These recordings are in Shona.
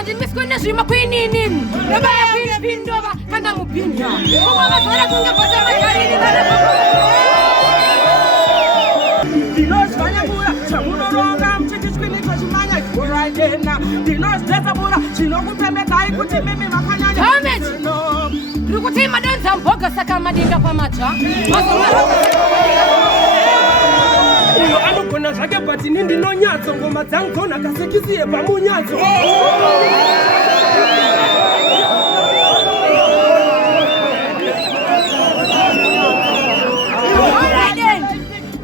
handimisikone zvima kuinini nabaya pindova kana mupinda ukwavazvara kunge bota magarini ndinozvanyabura chamunoronga muchitiswinitwa chimanya kuraitena ndinozvesabura chinokupembekai kuti mimi makanyanya ndiri kuti madanza mboga saka madinga pamatsva uyo anogona zvake but ini ndinonyatso ngoma dzangona kasekisiye pamunyatso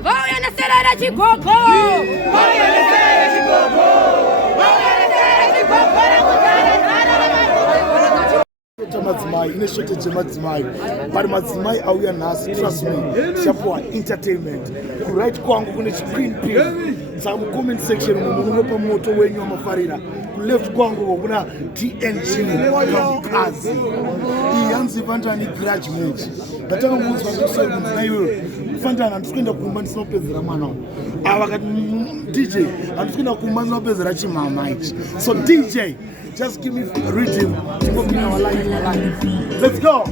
vauyaneserera chigogo madzimai ine shortage yemadzimai but madzimai auya nhasi trust me chapuwa entertainment kuright kwangu kune chiqueen pill saka mucomment section munopa moto wenyu wamafarira kuleft kwangu kuna TNG kazi iyi yanzi Fantani grudge match ndatanga kunzwa kuti naiwe Fantani andisikuenda kumba ndisinopedzera mwana ava kati DJ andisikuenda kumba ndisinopedzera chimama ichi so DJ just give me rhythm to go in our life. Let's go.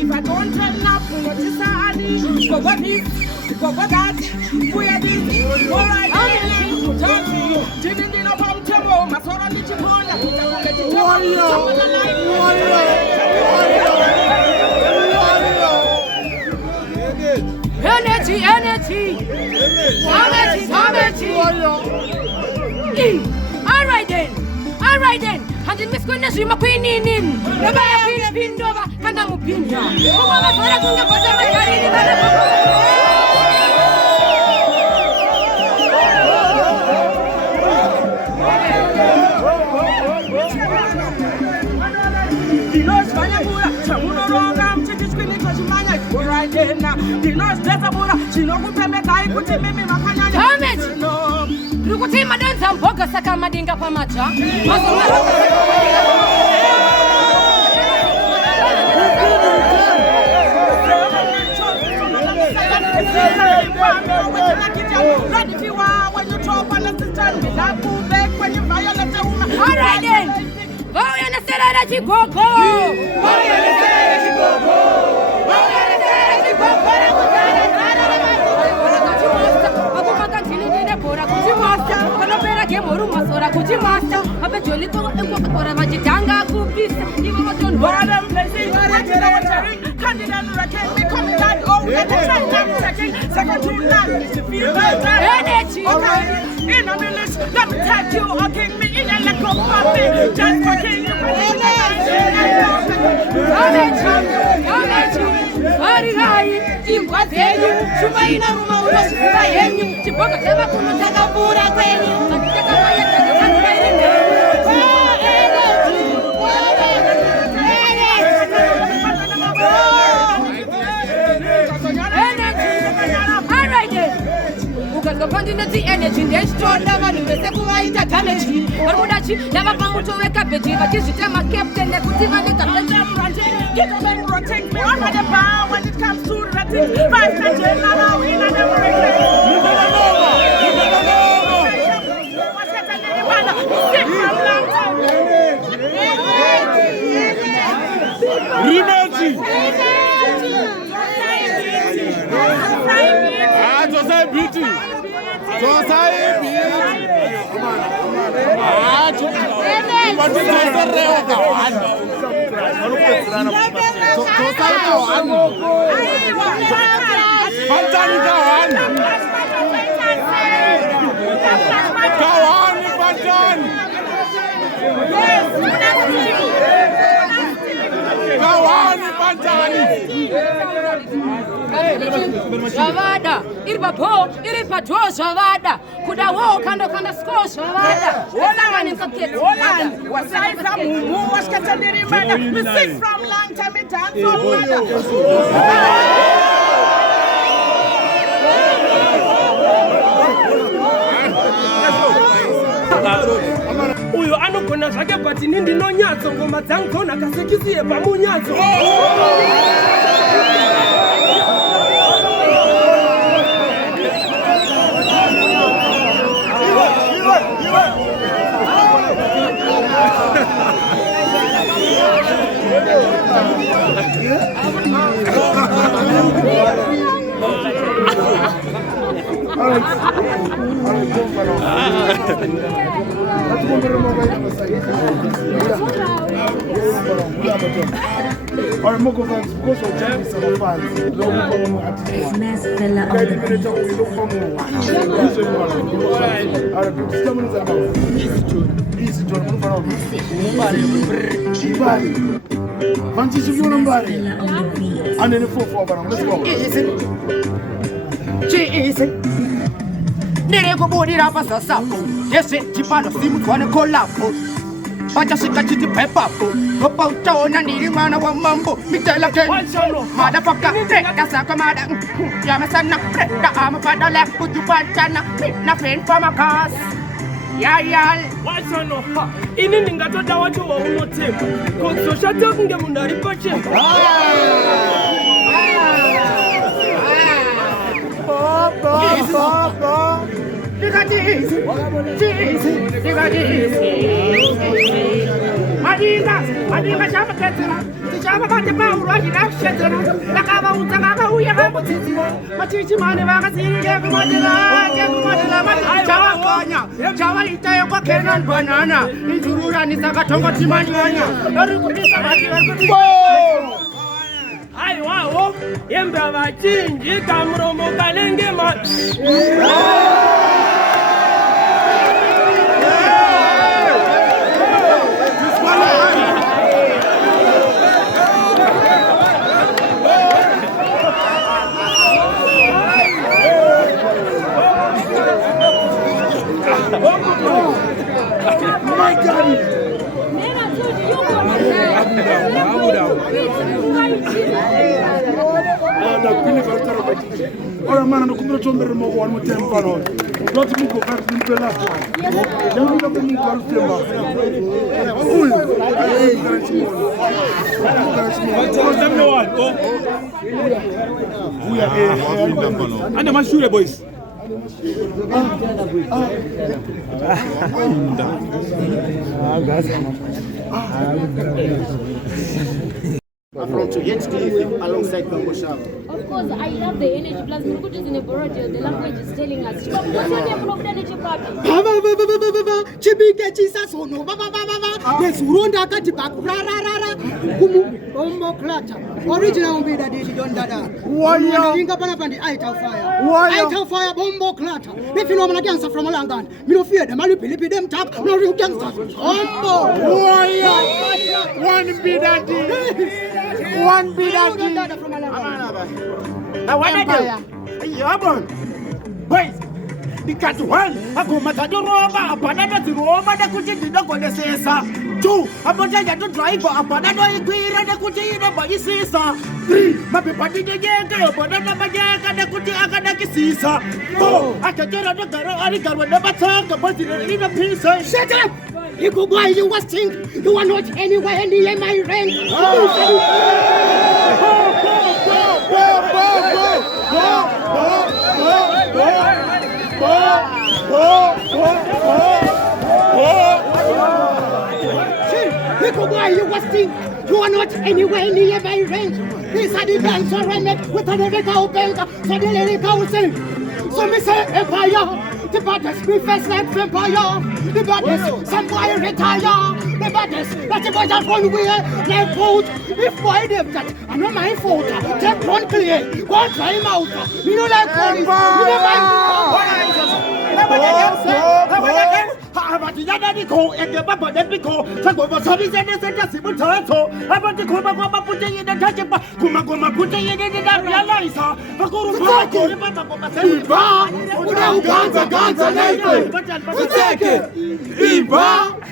If I don't turn up, notice Annie. Go that. We are this. All right. Didn't know from Temo. Masora Nichipona. Energy. All right then. Handimisikone zvima kuinini nabaya pindova kana mupinda ukwavazvara kunge bota magarini ndinozvanyabura chamunoronga muchitiswinitwa chimanya kuraitena ndinozvesabura chinokupembekai kuti mimi makanyanya ndiri kuti madanza mboga saka madinga pamatsva vauyaneserera chigogo vanopera gemhoru masora kuti masta vapejolikora vachitanga kupisa ivo varirai imbwa dzenyu shuma ina ruma unosviva henyu chiboga chavakuno chakapfuura kwenyu ukazopandinoti energy ndechitoda vanhu vese kuvaita damage vari kuda chi ndavapa muto wekabeji vachizvitema captain nekuti vaneka Zvavada iri papo iri padho zvavada kuda wo kanda score zvavada wasanganisa kete Holland wasaiza mumu wasikatandiri mana we sing from long time in dance uyo anogona zvake but ini ndinonyatso ngoma dzangona kasekisiye pamunyatso Nirikubudira pasasapo yese chipano simutwane kolapo pachasika chiti pepapo kopa utaona nili mwana wa mambo mitela ken madafaka dasaka mada yamesana amapadala kujupantana na fen famakas yayal wachano ini ndingatoda watu wa unotemba koksoshata kunge mundari pache Madinga chama ketera, chama bate pauro ajina shetera, nakaba utanga uya hapo titi, machichi mane baka siri ke kumadela, chawa konya, chawa itayo kwa Kenan banana, nizurura nisakatongo timanyanya, narukudisa bati hai wao yembe abachinji kamuromo kalenge ma My God! Ora mana no kumira chombere mo one more time pano. Lot mu go back to the last one. Jamu ko mu ko temba. Uy. Anda mashure boys. From to yet alongside Bambo Shaba. Of course, I love the energy. Plus, Murukutu is in a Borojo. The language is telling us. What's your name from the energy party? Chibike chisaso no baba nesuronda kati bakurarara kumu bombo klata original mbida didi don dada wanya inga pana pandi I fire bombo klata if you know man dance from Langan me no fear them lipi them tap no real gangsters bombo wanya one bidadi from Langan now what I do yabon boys because one ako matadoroba apanada tiroba da kuti dogole sesa two abonja ya to drive apanada ikwira da kuti ina ba isisa three mapipati de yenge apanada ba yega da kuti akada kisisa four akajera da garo ari garo da bataka batire ina pisa shut up you go boy you was think you are not anywhere near my range you was think you are not anywhere near my range. These are the bands surrounded with an lyrical bank, so the lyrical sing. So me say empire, the baddest me first like vampire, the baddest some boy retire, the baddest that's the boys that run away like boat. If boy them that I know my fault, take one clear, go try him out. You know like police, you know my Abadiyada diko ende baba debiko sagoba sabi zende zende simutato abadi kuma kuma pute yende tachepa kuma pute yende da realize fakuru fakuru baba baba Iba, uganza neke. Futeke. Iba,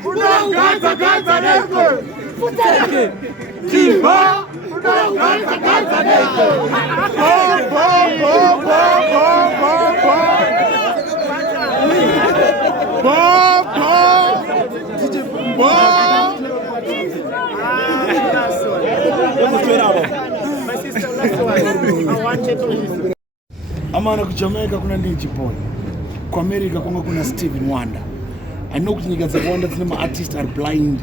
uganza neke. Futeke. Iba, uganza neke. Amana ku Jamaica kuna Ndiji Boy. Ku America kuna Steven Wonder. I know kuti nyika dzakawanda dzine ma-artists are blind.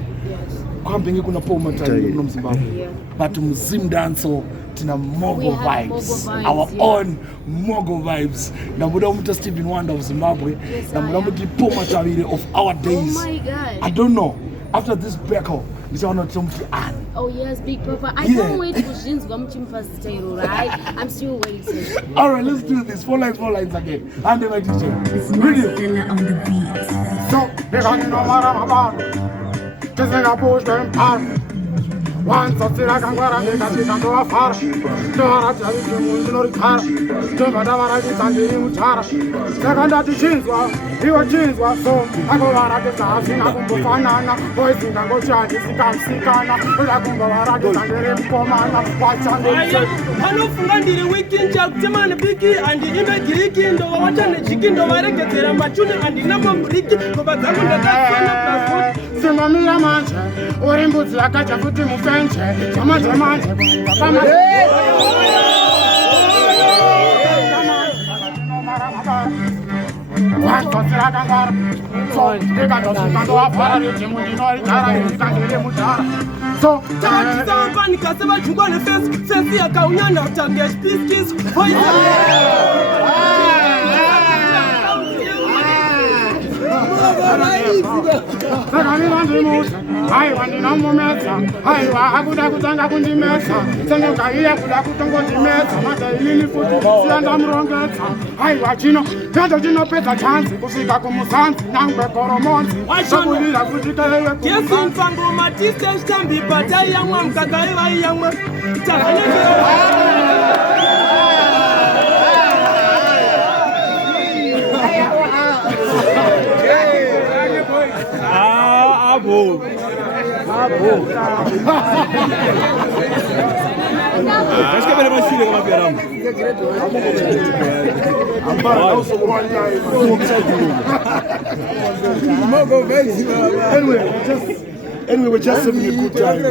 Kwambenge kuna Paul Matari kuna Zimbabwe. But Mzim Danso tina Mogo We have vibes, Mogo vibes, our yeah. own Mogo vibes. Namuda muta Stephen Wonder of Zimbabwe. Namuda muti Poma Tawire of our days. Oh my God. I don't know. After this battle, it's on to Anne. Oh yes, Big Papa. I Yeah. can't wait for Shin's Gomchim right? I'm still waiting. All right, let's do this. 4 lines again. And then my DJ. Read it. on the beat. So, they got no matter about. Just like I push them apart. Once I feel like I'm gonna make a chicken to a far. To a tell you, you know, the car. To whatever I get and the Mutara. Second that the jeans were, he was jeans were so. I go out at the stars, and I go for Nana. Boys think I go chant, if you can't see Ghana. But I go out at the stars, and for Mana. Watch on the vanofunga ndiri weekend yakutemana biki handiri megiriki ndova wachane chiki ndova regedzera machuni handina mamburiki ngoma dzangu ndakafana Simamira manje, uri mbudzi yakacha futi mufenje. Chamanje manje, taatisaambanika sevajungwa nefesi yakaunyana kutange spiskis Sakamira ndimusa, haiwa ndinamumesa, haiwa hakuda kutanga kundimesa, senyoka iya kuda kutongondimesa, madailini futi siyanda murongesa, haiwa chino, peto chinopedza chansi, kusvika kumusanzi, nangwe koromonzi, sokulira futi kaiwe yesimfangoma tisestambi batai yamwa mkakaiva iyamwa Anyway, we're just having a good time.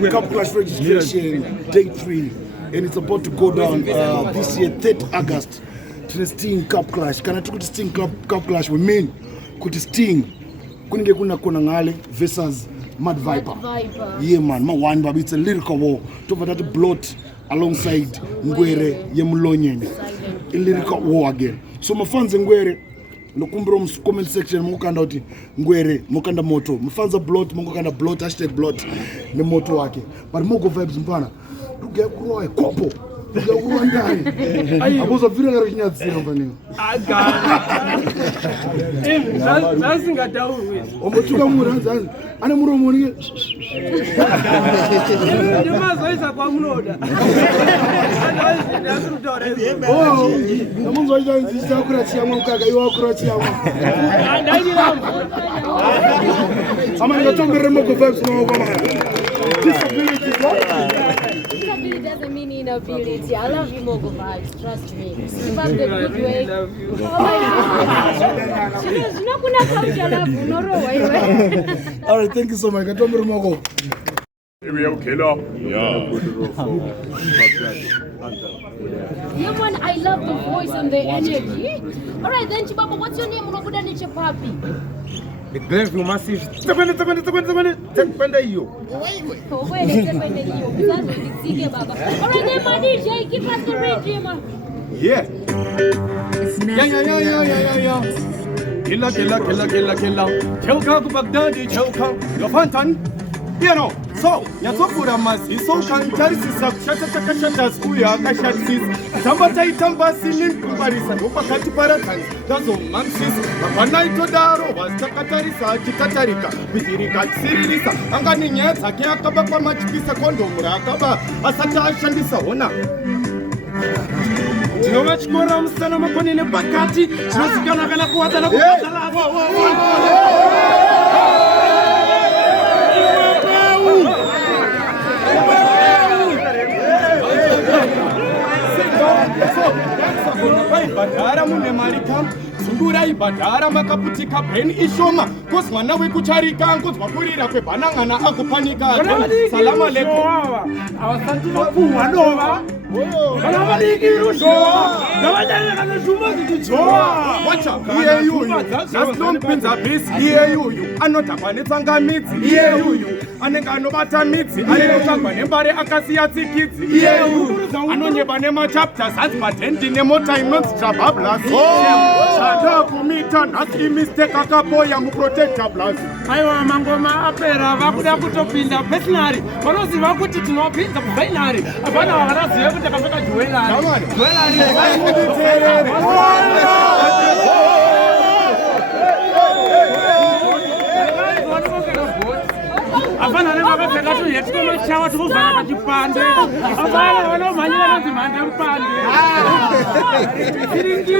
The Cup Clash registration, day 3, and it's about to go down this year, 3rd August, to the Sting Cup Clash. Can I talk to Sting Cup Clash? We mean, could Sting, kuninge kuna Ngale versus Mad Viper. Yeah, man, my one, baby, it's a lyrical war. Talk about that blot alongside Ngwere Yemulonyen. A lyrical war again. So my fans in Ngwere, nokumbro comment section mukanda uti Ngwere mukanda moto mfanza blot mukanda blot #blot ne moto wake but Mogo vibes mpana tuge kuroe kopo tuge kuroe ndani abuzo vile ngaro kinyatsira mfani zasingadaurwe omotuka muranza ane muromo ni ndimazoisa kwamunoda oh namunzo aita nzisa kurachia mukaka iwa kurachia ama ngatombe Mogo vibes no baba disability doesn't mean inability. I love you, Mogo vibes. Trust me. Keep up the good way. love you. Oh my God. She goes, "No, kuna kauti I love you. No, no, wait. All right, thank you so much. Ngatombe Mogo. Yeah, man, I love the voice and the energy. All right, then, Chibaba, what's your name? Unakuda niche papi. The Glenview Massive. Tepende hiyo. Oh, wait, it's a minute. That's what you see, Baba. All right, then, my DJ, give us the rhythm. Yeah. Yeah. Killa. Chelka ku Baghdadi, Chelka. Yofantan. You know, so, yatokura masi, so kan tarisi shata skuya kashatis. Tambata itambasi nimbarisa, upakati parakan. Dazo mansis, kapana itodaro, wasakatarisa, kitatarika, bitirika siririsa. Angani nyatsa, kia kaba kwa machikisa kondomura, akaba, asata ashandisa, ona. Tinowachikora msana makoni nepakati, tinosikana kana kuwata na kupata lafu. Ibhadhara mune marika zungura ibhadhara makaputika breni ishoma kozi mwana wekucharika ngonzwa kurira kwebhanang'ana akupanika salamu alaikum Avasati vapuhwa nova. Kana valikirushowa. Ngavadalekana zvuma zvichidzova. wacha iye yuyu nasinomupinza bhisi iye yuyu anodhakwa netsangamidzi iye yuyu anenge anobata midzi anenotsvagwa nembare akasiya tsikidzi iyeu anonyeba nemachapters hanzi patendi nemota inonzi chabablas zvada kumita nhasi imistake akapoya muprotector blas. aiwa mangoma apera vakuda kutopinda personary vanoziva kuti tinopinza kufinary hapana vanoziva kuti akapfeka jewelary hapana nevakapfeka tuhetitomashava tukuvhara pachipande hapana vanomhanyira nonzi mhande rupande iringiti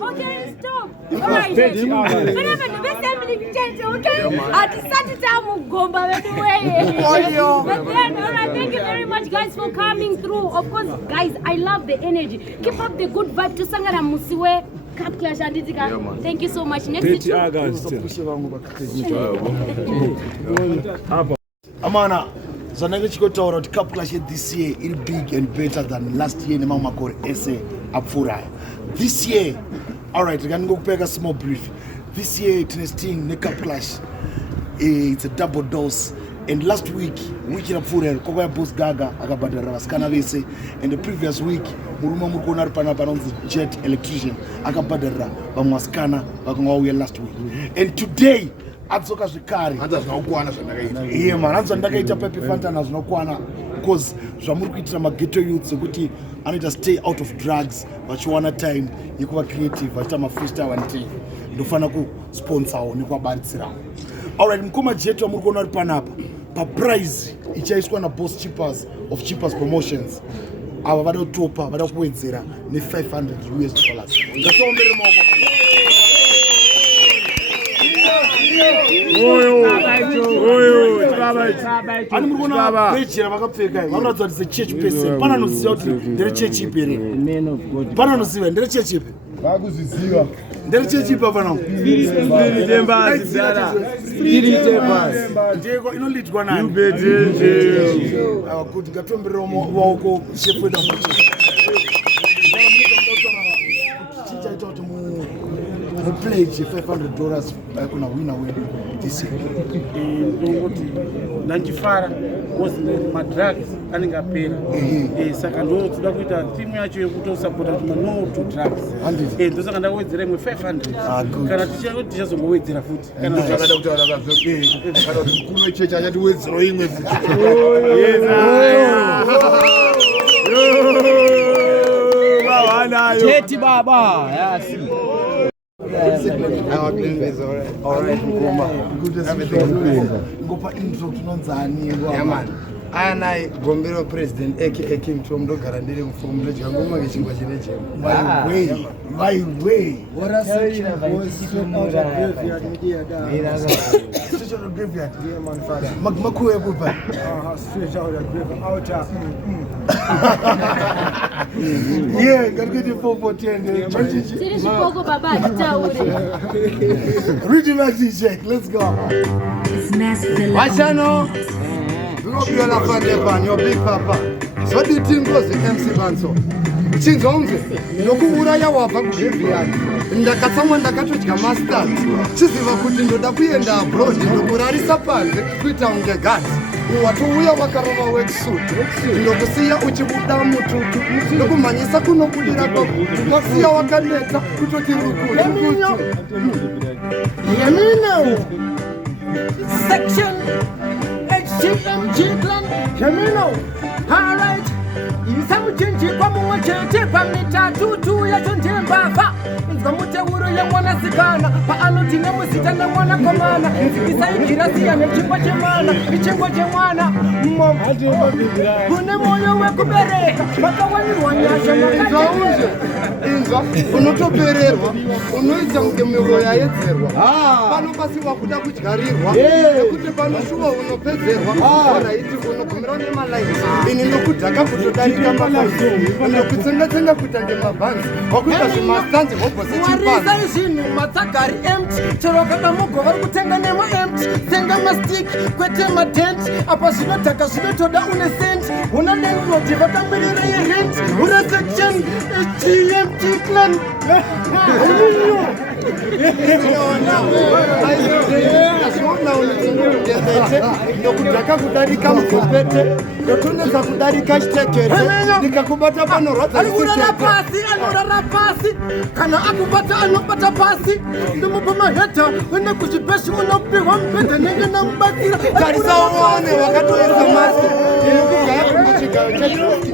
Okay, stop. Alright. Whenever the best family change, okay? I decided to Mugomba anyway. But then, alright, thank you very much, guys, for coming through. Of course, guys, I love the energy. Keep up the good vibe to Sangara Musiwe. Cup Clash and Ditika. Thank you so much. Next to Amana, Zananga Chikotaura to Cup Clash this year is big and better than last year in Mamakor essay Apfura. This year, alright, we can go back a small brief. This year, interesting, the Cup Clash. It's a double dose. And last week in Apfura, Kogoya Boss Gaga, Agabadara, Skana Vese, and the previous week, Muruma Mukonar Panapanon, jet electrician, Agabadara, Bamaskana, Bagonga last week. And today, Adzoka Zikari. And that's no Guana. Yeah, man, I'm Zandaka Pepe Fantan has no Guana. Because Jamurkitra Mageto youth, so good, I need to stay out of drugs, but you want a time, you go creative, but I'm a freestyle and tea. Do Fanaku sponsor, Nico Bansira. Alright, Mkuma Jeto Murkonar Panapa. Per price, each is one of both cheapers of cheapest promotions. Our Vado Topa, Vado Wenzera, need $500. That's all very more. I'm going to preach here. I'm not a church person. Pananos out the church. Men of God. Pananos even the church. The church Pavano. Diego, you know, lead one. You bet. I could get from Romo, walk, ship with them. The pledge $500 kuna wina wewe this year. Nanjifara was my drugs aningapera. Saka ndo tuda kuita timu yacho yekuto support no to drugs. Ndo saka ndawedzera imwe 500. Kana tichazongowedzera futi. Kana zvakada kuti vakazve. Kana kuno checha chati wedzero imwe futi. Cheti baba. Yes. Our claim is alright. Good everything. Go for intro to Nonzani. Yeah, man. And I Gombero president, aka Kim Chomdo, Garandere from the Jangoma, getting what you need. My way. What else? Straight out of graveyard. Yeah, man, father. Magmaku, everybody. Straight out of graveyard. Yeah, gotta get your 410. Read the message, check. Let's go. What's that? You're not fun, your big papa. So the team goes the MC Banso. Chinzonze, Yokuya Wapa, and the Katama Nakatuka Master. Chisiva put into the P and abroad in the Burari Sapan, put down the guns. What we are Wakarova work suit. Lokusia, which you put down to Lokumanisa Kuno Pudirago, Lokusia Wakaneta, put it in Section HMG Clan, Camino. All right. Isamuchinchi kwa muwachete pamita tutu ya chontemba Nzamute uru ya mwana sikana Pa anuti na musita na mwana komana Isaikira siya nechimba chemana Ichengwa chemwana Kune moyo wekubere Maka wani wanyasha makate Inza, unotopererwa Unoita mkemego ya yetzerwa Pano basi wakuda kuchikarirwa Ekute pano shuwa unopezerwa Wana iti unokume mirone malaizi ini ndokudhaka kutodarika mabhanzi ndokutsenga kutange mabhanzi wakuita zvimastanzi vobvose Warisai zvinhu matsagari empty chero kada mogova vari kutenga nema empty tenga mastiki kwete madent apa zvinodhaka zvinotoda une sent una landlord vakangwirira yerent uresection tmt clan ndokudhaka kudarika muzopete ndotonedza kudarika chitekete ndikakubata panorwadza anorara pasi kana akubata anobata pasi ndimupa mahedha uende kuchibheshi unopihwa mubhedha nenge namubatsira tarisa uone wakatoisa maski inokugaya kungochigayo chedriski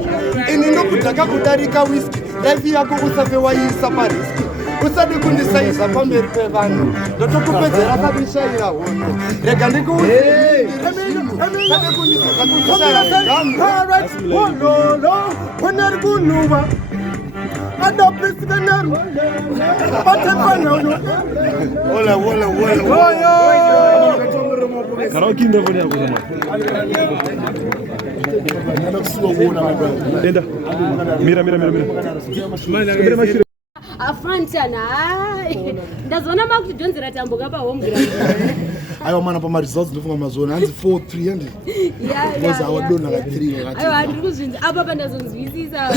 ini ndokudhaka kudarika whisky life yako usafe waiisa pariski usadi kundisaisa pamberi pevanhu ndotokupedzera kabishaira hondo rega ndikuuiololo uneri kunuva adopisiveneru batepanano Karaoke ndavoni yako zama. Enda. Mira. Afantana. Ndazona makutidonzera tambo kapa home ground. Aiwa mana pa results ndofunga mazona hanzi 4-3 and because our donor like 3 wakati. Aiwa ndikuzvinzi apa pandazonzwisisa.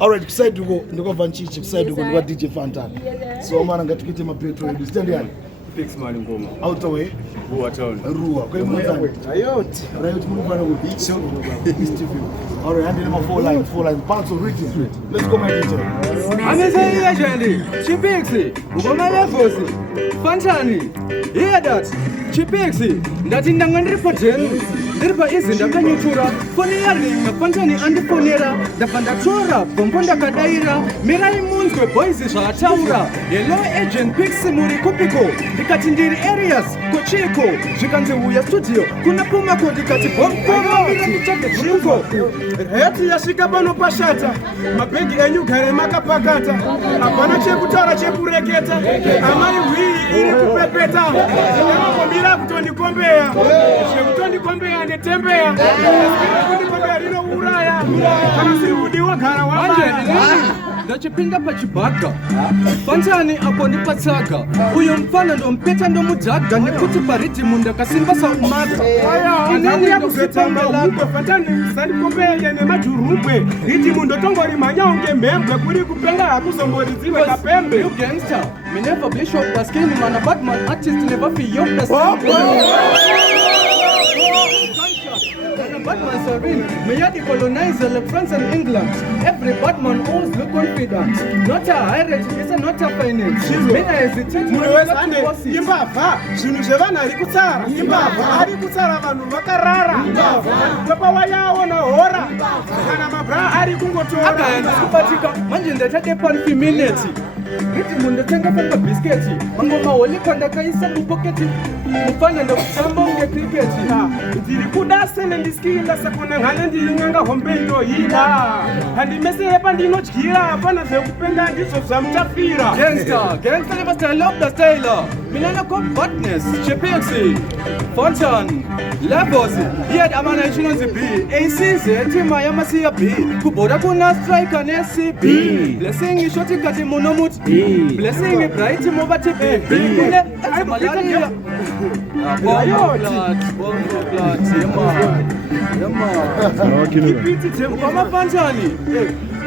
All right, kuside ndiko vanchichi kuside ndiko DJ Fantana. So mana ngatikite mapetrol edu stand yani. Fix mali ngoma. Out away. Ruwa town. Ruwa. Kwa hiyo ayoti. Right mufana ku beach. All right, handle my 4 lines. Parts of written. Let's go my DJ. Amesaiya jendi. Chipixi. Ngoma lefosi. Fantani. Hear that. Chipixi. Ndati ndangandiri poteni. Ndiripa izi ndakanyutura. Foni yaringa Fantani andifonera. Ndapandatora bombo ndakadaira. Mirai munzwe boys zvataura. Hello agent Pixi muri kupiko. Ndikati ndiri areas kochiko. Zvikanzi uya studio. Kuna puma kodi kati bombo. Chiko. Heti yasvika pano pashata. Mabhegi enyu gare makapakata. Hapana chekutaura chekureketa. Amai hwii iri kupepeta. Ndinokombira kutondikombeya. Chekutondikombeya ndetembea. Kundikombeya rinouraya. Kana siri kudiwa gara wabaya. Ndachipinda pachibhaga Fantani apo ndipatsaka uyo mfana ndompeta ndomudhaga nekuti paridhimu ndakasimba saumata Ndauya kuzotamba huko Fantani sandikombeya nemajurubwe ridhimu ndotongori manya unge mhembwe kuri kupenga hakuzongoridziwe kapembe. You gangster, me never be shot basking man a Batman artist never feel your best. Batman serene, me ya the colonizer like France and England. Every Batman always look confident. Not a high rate, it's not a finance. Me I hesitate to Mulowesande imbavha zvinhu zvevana ari kutsara imbavha ari kutsara vanhu vakarara papa wayaona hora kana mabra ari kungotora akayandisikupachika manje ndatade pan minutes riti mundotenga pamba bisketi mangoma holipa ndakaisa mupoketi mufana ndakutamba unge kriketi ndiri kuda sene ndisikiinda sekone ngane ndiri nganga hombe ndohina handimesere pandinodyira hapana zvekupenga ndizvo zvamuchafira. Gangster never style up the styler. Milana called badness, Chipixi, Fontan, Labos, he had Amana Chinonzi B, ACZ, Mayama B, Kuboda Kuna Strike and SCB. Blessing is shot at Monomut, Blessing is bright Movati B, I'm Malaria. Yama Fantani.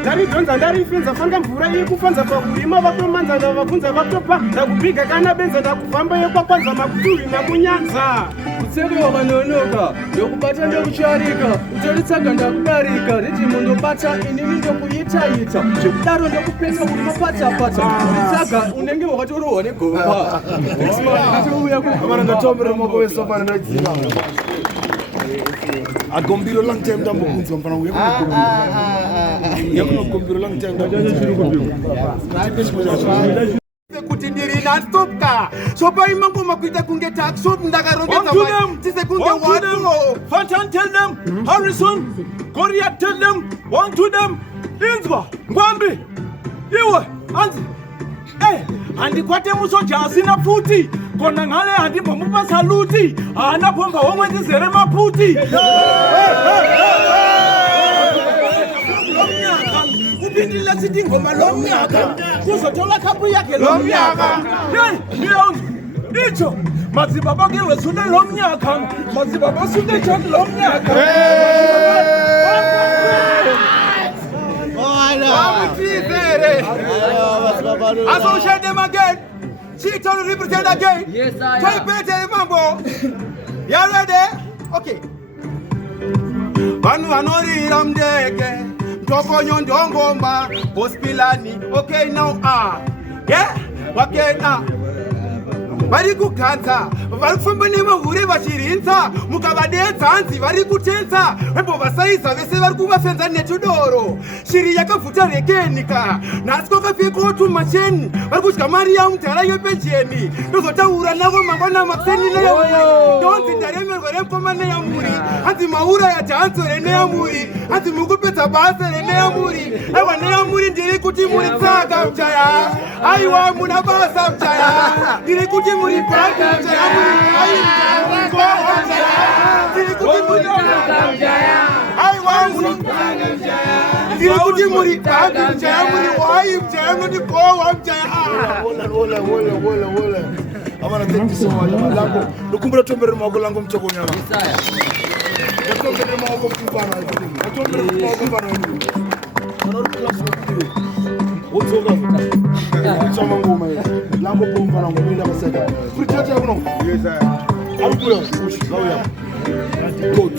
Ndaridonza ndarifinza fanga mvura yekufanza pakurima vatomanza ndavabvunza vatopa ndakubiga kana benza ndakufamba yekwakwanza makuturi namunyanza kutsekewa vanonoka ndokubata ndokucharika utoritsanga ndakudarika ridhimu ndobata inini ndokuitaita zvekudaro ndokupesa uri mapatapata uritsaga unenge wakatorohwa negomba Amana ngatomere moko wesofana ndadziva. Agombiro long time ndambokunzwa mfana uye kunogombiro long time kuti ndiri nastopka sopaima ngoma kuita kunge taksop ndakarongedza tise kunge wato. Fantan tell them, Harrison, Korea tell them, one to them, Inzwa, Ngwambi, iwe, Anzi, handikwate musoja asina futi kona ngale handimba mupa saluti hana pomba homwe ndizere maputi upindile sithi ngoma lo mnyaka kuzothola khapu yakhe lo mnyaka itsho mazibaba ke wesune lo mnyaka mazibaba sune tshot lo mnyaka I saw share them again. She told to represent again. Yes, I am. Better, Mambo. You ready? Okay. Banu anori ramdeke. Toko nyondongomba. Hospilani. Okay now. Yeah. Okay now. Vari kukhanza vari kufamba nemahuri vachirinza mukavadedza hanzi vari kutenza vembo vasaiza vese vari kuvafenza netudoro shiri yakavhuta rekenika nhasi kwakapfekawo tumacheni vari kudya mari yamudhara yepenjeni ndozotaura navo mangwana makuseni neyamuri ndonzi ndaremerwa remukoma neyamuri hanzi maura yadhanzore neyamuri hanzi mukupedza basa reneyamuri aiwa neyamuri ndiri kuti muri tsaka mchaya aiwa muna basa mchaya ndiri kuti muri bhanga mchaya muri ndiri kuti muri bhanga mchaya aiwa ndiri kuti muri bhanga mchaya muri wai mchaya noti gowa mchaya Wola. I want to thank you so much. Lango, lukumbura tombere mako lango mchoko nyama. Tombere mako kupana hivi. Tombere mako kupana hivi. Another class of you. What's over? Chama ngoma hivi. Lango pomba na ngoma ndio baseka. Preacher hapo no. Yes sir. Alikuwa lawyer. Good.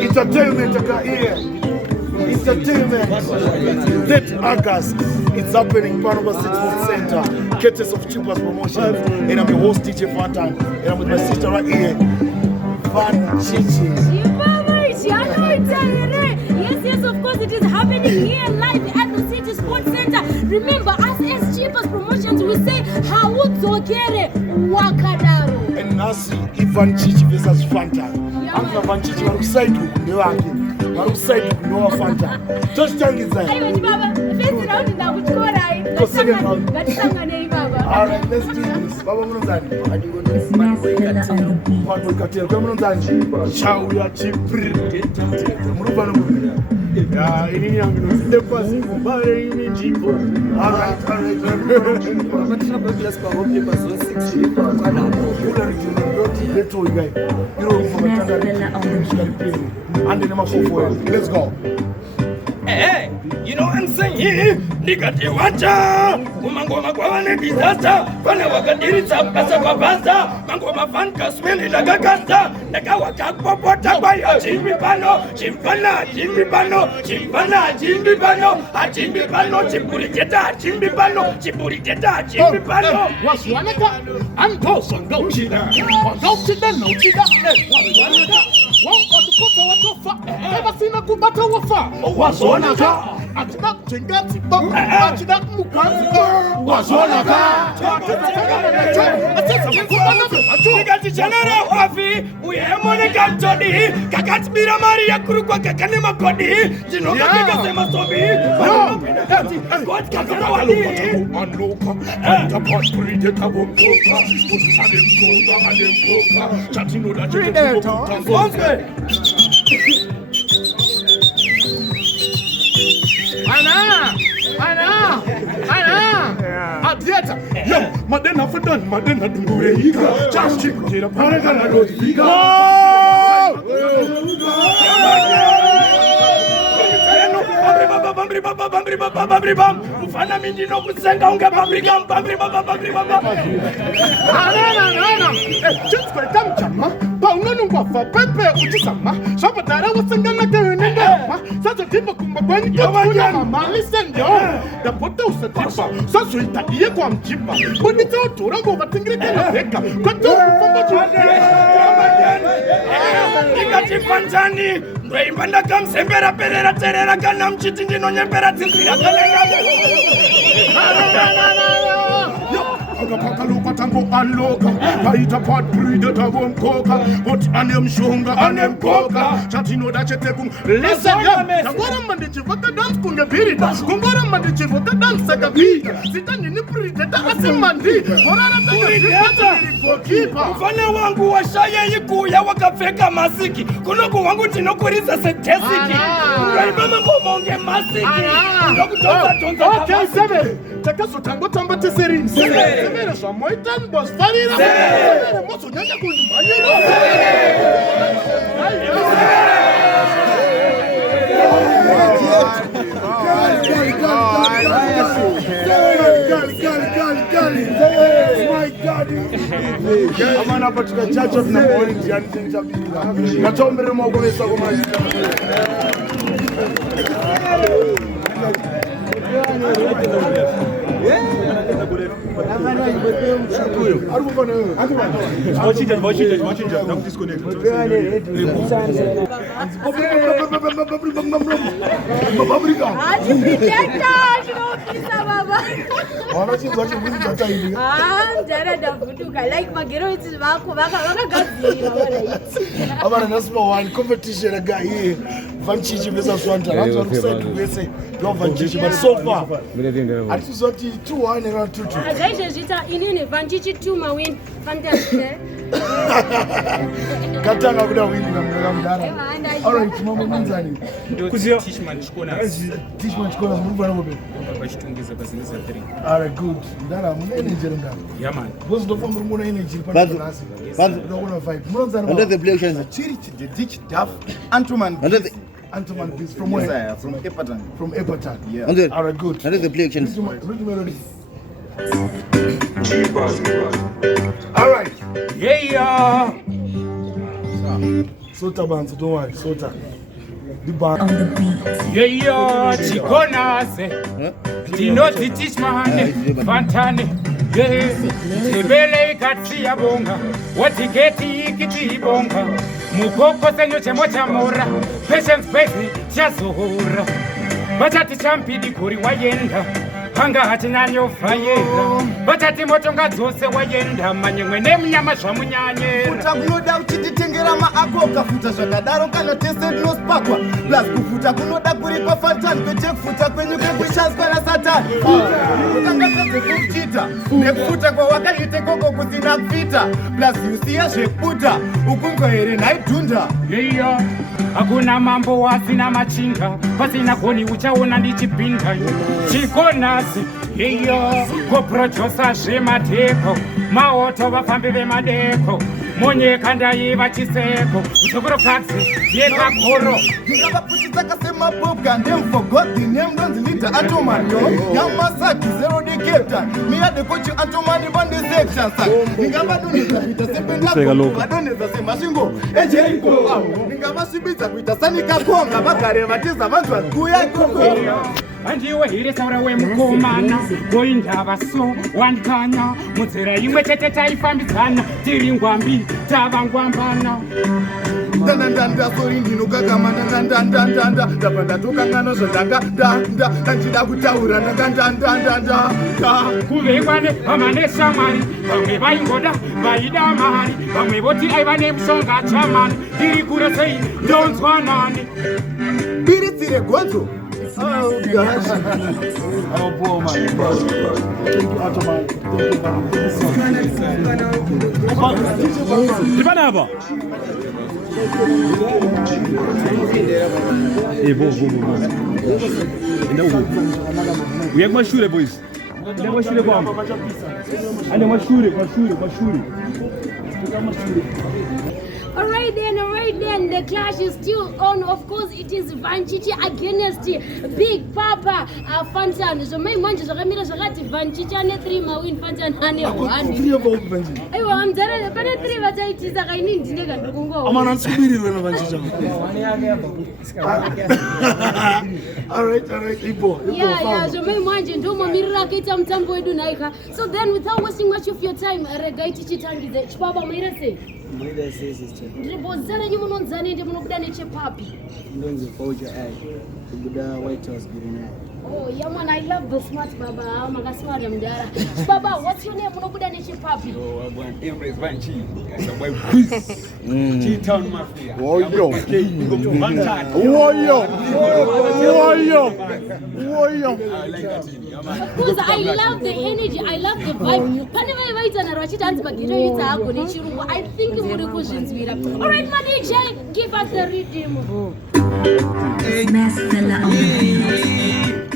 Entertainment here. Entertainment. That August, it's happening in Panama City Center, Catches of Cheapers Promotion, and I'm your host DJ Fantan, and I'm with my sister right here, Van Chichi. Yes, of course, it is happening here live at the City Sports Center. Remember, us as Cheapers Promotions, we say, Haudzokere Wakadaro. And Nasi, Van Chichi versus Fantan. I'm the Van Chichi, I'm excited to be here. I'm excited to know Fanta. Just tell me that. Hey, Baba, first round in that which go right. All right, let's do this. Baba Munozani. What Katel? Come on, Zanji. Ciao, ya chipri. Murubano. Yeah, ini yang minum. Lepas kembali ini jipo. All right. Let's go. Hope you pass on 6. Let's go. Hey, you know what I'm saying? Nikati wacha, umangoma kwa wane disaster, fana wakadiritsa pasa kwa pasta, mangoma fan kasweli daga kasta, neka wakakpopota kwa ya chimbi pano, chimpana, chimbi pano, chimpuri teta, chimbi pano. Waswaneka, antosa ngauchida, wangauchida nauchida, waswaneka, wangatukuta watofa, eba sina kubata wafa, waswaneka, atina chingati bo, atina mukanzi bo, waswaneka, Nikati chanara wafi, uyemone kantoni, kakati mira maria kurukwa kakane makodi, jinoka kika sema sobi, God kakara wali. Anuka, tapat pride kabuntuka, ademkoka, chatino da chike Ana! Adieta! Yo, madena fadan, madena dungureika, chachi kira paragana rodviga. Bambri bam, ufana mindi no kusenga unga bambri bam. Ana! Just kwa kamchama, pa unanungwa fa pepe uchisama, shabatara wasangana tehenenda, sasa tipa kumbagwani kwa mama, listen yo, da pota usatipa, sasa itakie kwa mjipa, bonita utura ngo batingire tena beka, kwa tu kufamba chwane. Nikati Fanchani, ndweimba kamsembera perera terera kana mchiti ndino nyembera tsipira kalenga. Akapaka lukata go unloka Paita part predator won't coca But anem shunga anem coca Chatino da chetekung Listen ya Nagwara mandichi vata dance kunge birita Kungwara mandichi vata dance saka bida Sita nini predator asimandi Korana tayo predator goalkeeper Mfana wangu wa shaya yikuya wakafeka masiki Kunoku wangu tinokurisa setesiki Raimama kumonge masiki Okay, seven. Takaso tango tamba teseri. Seven. Shamoitan boss farira. Seven. Moso nyanya kulimanyiro. My God. Amana patika chacho tunamuona ndiani tinjabira. Nachombere mwogomesa kwa maji. Competition again. Vanchichi versus Swanta. That's what we said. We say no Vanchichi, but so far, I just thought 2-1 around 2-2. In Vanchichi 2 ma win fantastic. Katanga kuda win na mdara. All right, mama mwanzani. Kuzio Tishman Chikona. Tishman Chikona mumba na bobe. Bashitungeza basingiza 3. All right, good. Ndara muna energy ndara. Yeah man. Boss do form muna energy pa nasi. Don't want to fight. Mwanzani. Under the play options. Charity, the ditch, Duff, Antuman. Under the Antoman, please. From where? Yes, from Epperton. From Epperton. Yeah. under. All right, good. Under the play options. Read the melody. All right. Yeah. Sota bantu, don't worry. Sota. The band. Yeah, Chikona se. Dino Tishman. Fantane. Yeah. Tebele katsi ya bonga. Watiketi ikiti bonga. Mukoko senyo chemo chamora. Patience pesi chazohora. Batati champidi kuri wayenda. Hanga hatinanyo fayera. Batati motonga dzose wayenda. Manyemwe nemnyama zvamunyanyera. Kunoda uchititengera maako ukafuta zvakadaro kana tese ndinospakwa. Plus kufuta kunoda kuripa Fantani kwete kufuta kwenyu kwekushanzwa naSatani. Kutangatadze kuchita nekufuta kwawakaite koko kusina kupita. Plus usiya zvekuta ukungo here naidhunda. Yeah. Hakuna mambo wasina machinga. Pasina koni uchaona ndichipinda. Chikonasi. Yeah. Koprochosa zvemateko. Maoto vafambi vemadeko. Monyeka ndaiva chiseko. Mutokoro kaksi yeka koro. Ndingavaputisa kasemapopka ndemforgot the name ndonzilita Antomani. Yamasaki zero de Captain. Mia de coach Antomani bande section sak. Ndingavadoneza kuita sependako. Vadoneza semashingo. Ejeriko. Ndingavasvibidza kuita sanika konga. Vagare vatiza vanzwa kuya ikoko. Andiwe hire saura wemukomana. Goindava so wandikanya. Mudzera imwe chete taifambidzana. Tiri ngwambi tavangwambana. Ndandanda sori ndinokakama ndandandandanda. Ndapanda tokangana zvandanga ndandida kutaura ndandandandanda. Kuvekwane vamane shamwari. Vamwe vaingoda vaida mari. Vamwe voti aiva nemushonga chamani. Ndiri kure sei ndonzwa nani. Biritsire gonzo. Oh gosh. Oh, poor man. Thank you, Antoman. Libanaba. Hey, bo. We have mashure boys. Enda mashure bomb. Enda mashure. Alright then, the clash is still on. Of course, it is Vanchichi against Big Papa Fantani. So my man just remember that Vanchichi and 3 ma win Fantani and 1. Hey, I'm there. But 3 what it is that I need to go. I'm on speedy when Vanchichi. All right, Ibo. Yeah. So my man just do my mirror kita mtambo edu naika. So then, without wasting much of your time, regaiti chitangi the Chipapa Mirase. Ndibozana nyumu nonzani ndi munokuda nechepapi. Ndonzi Fauja Kubuda White House Girina. Oh, yeah, man, I love the smart Baba. I'm a smart Mdara. Baba, what's your name? Unobuda ni Chipapi. Oh, I want Embrace Banchi. That's a white G-Town Mafia. Warrior. Because I love the energy, I love the vibe. I think it's good questions. All right, my DJ, give us the rhythm.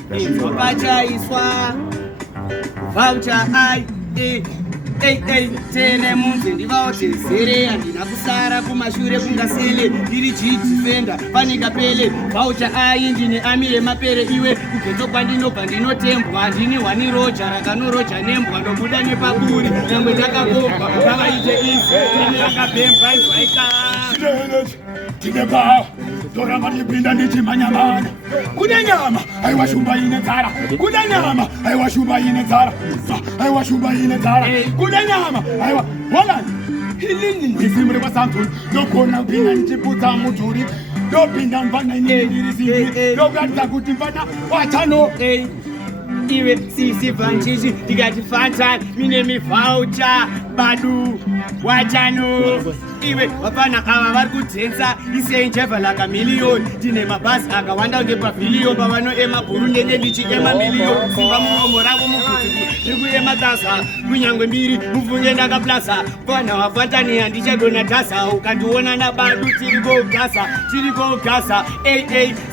Voucher iswa voucher ai tene munzi ndivaote zere handina kusara kumashure kungasele ndiri chidifenda panika pele voucher ai ndine ami yemapere iwe kugeto kwandinobva ndinotembwa ndini wani roja rakanoroja nembwa ndobuda nepaburi nyangwe ndakakobva vavaite izi tene yakabhemba izwaika tineba toramba ndipinda ndichimanyamanya kune nyama aiwashumba ine dzara kune nyama aiwashumba ine dzara aiwashumba ine dzara kune nyama aiwa wala hilini ndifimre kwa Samson ndokona kupinda ndichiputsa mudhuri ndopinda mvana ine ndirizivi ndokatidza kuti mvana wachano iwe sisi vanchichi ndikati fanta mine mivhaucha badu wachano iwe vapana ava vari kudhensa isenjeva lakamiliyoni ndine mabhazi akawanda ngepavhiliyoni pavano emabhurundenge ndichiema miliyoni simba muromo ravo mubvutiku ndiri kuema tasa kunyangwe mbiri mubvunge ndakaplaza pana wafatani handichagona tasa ukandiona nabadu tiri kogasa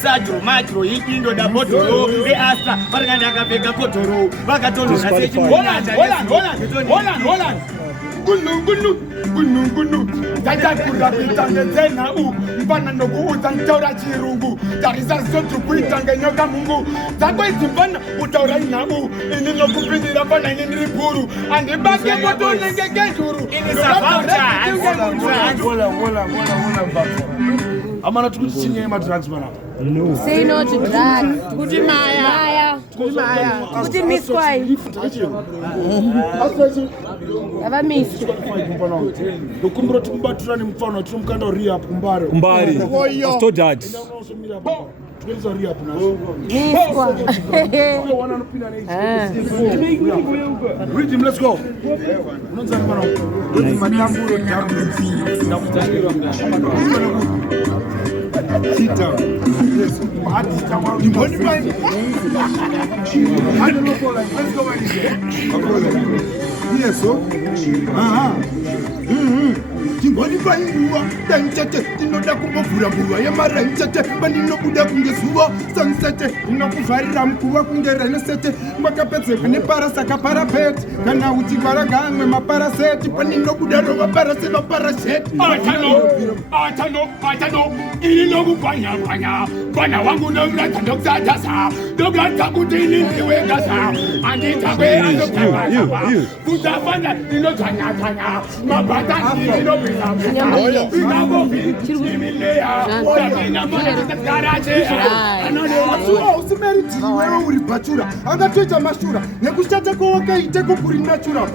sadro madro idindo dabhodhoro easta varika ndakapfeka kotoro vakatonhora Holland. Gunu ndatakurira kuita ngenzena mfana nokuudza nditaura chirungu tarisa zotru kuita ngenyoka mungu dzako idzi mfana utaura nhau ini nokupindira fana ini ndiri guru andibake motonenge ngejuru amana tikuti chinye madrugs mana Say no to drugs. Kuti Maya. Kuti Miss Kwai. Ava Miss. Dokumbura tikubatura nemufano tinomukanda rehab kumbare. Kumbare. Sto dad. Tuweza rehab nazo. Miss Kwai. Rhythm, let's go. Unanza mana. Rhythm matamburo tabu. Sit down. Yes. Let's go. Yes, so. Tingoni painguwa danchete tinoda kumbovhura mbuva yemarenchete pandinobuda kunge zuva sansete ndinokuvharira mkuva kunge renesete makapedzeka neparasaka parapeti kana uchivara ngamwe maparaseti pandinobuda rova parase vaparasheti atano ini nokubhanyabhanya bwana wangu nokuradza ndokusatasa ndokuradza kuti ini ndiwegasa anditakwe andokaaa kuzafanda ndinodzvanyadzvanya mabhatani ndinopinda usimeriti wewe uri bachura angatoita mashura nekushata kwawakaite kukuri nachura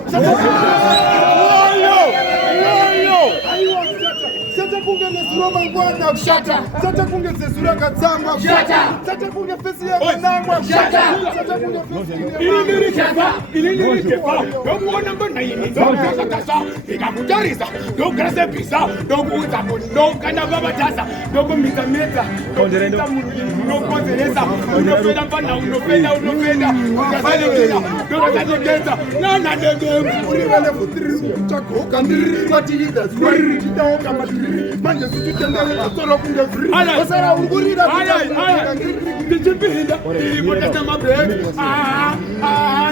Sata kunge nesuro mangwana kushata. Sata kunge zesura katsangwa kushata. Sata kunge fesi ya kanangwa kushata. Sata kunge fesi ili nirikefa. Ndokuona mbona ini ndokasa kasa. Ikakutarisa. Ndokrase pisa. Ndokuuza kuni. Ndokanda baba tasa. Ndokumita meta. Ndokumita mnukonzelesa. Unofenda mpana. Unofenda. Ukasalekeza. Ndokasalekeza. Nana ndege. Urivane futiri. Chakoka ndiri. Matilida. Zwari. Chitaoka matiri. Manje situtenda utoro kunge free. Osara ungurira. Ndichipinda. Ndimotesa mabreak.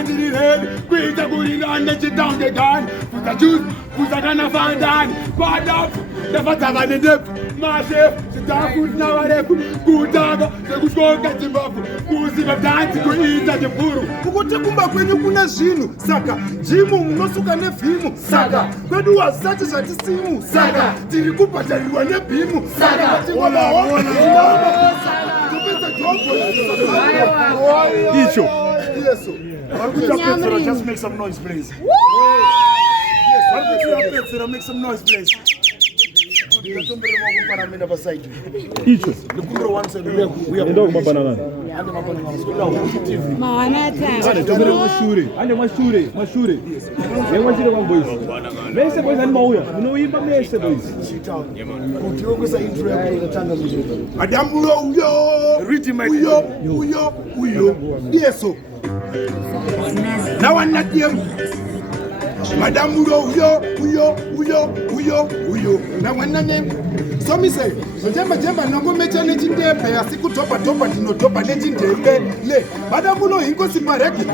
Ndiri head. Kuita kurira. Ndechitaunge gani. Kuta juice. Kuta kana fandani. Kwadafu. Ndafatava nendefu. Mashe. Sitafuti na warefu. Kutava. Sekushkoka chimbafu. Kuziva dansi kuita jepuru. Kukuti kumba kwenye kuna zvinhu. Saka. Jimu munosuka nevhimu. Saka. Kwedu wasati zvatisimu. Saka. Tiri kubhadharirwa nebhimu. Saka. Icho. Yeso. Just make some noise, please. Yes, make some noise, please. ndikatombere makumpana menda pasaidi icho ndikumbire one side uya ndo kumabanana ande mabanana sikuda TV Mawanata. tobere mashure ande mashure yemwachire kwa boys mese boys ani mauya munoimba mese boys kuti yokwesa intro yako inatanga mzuri madamulo uyo yeso na wana diem madamulo uyo na wana name so mi say jemba nango mecha nechindembe asikutopa ndinotopa nechindembe le madamulo inkosi pareki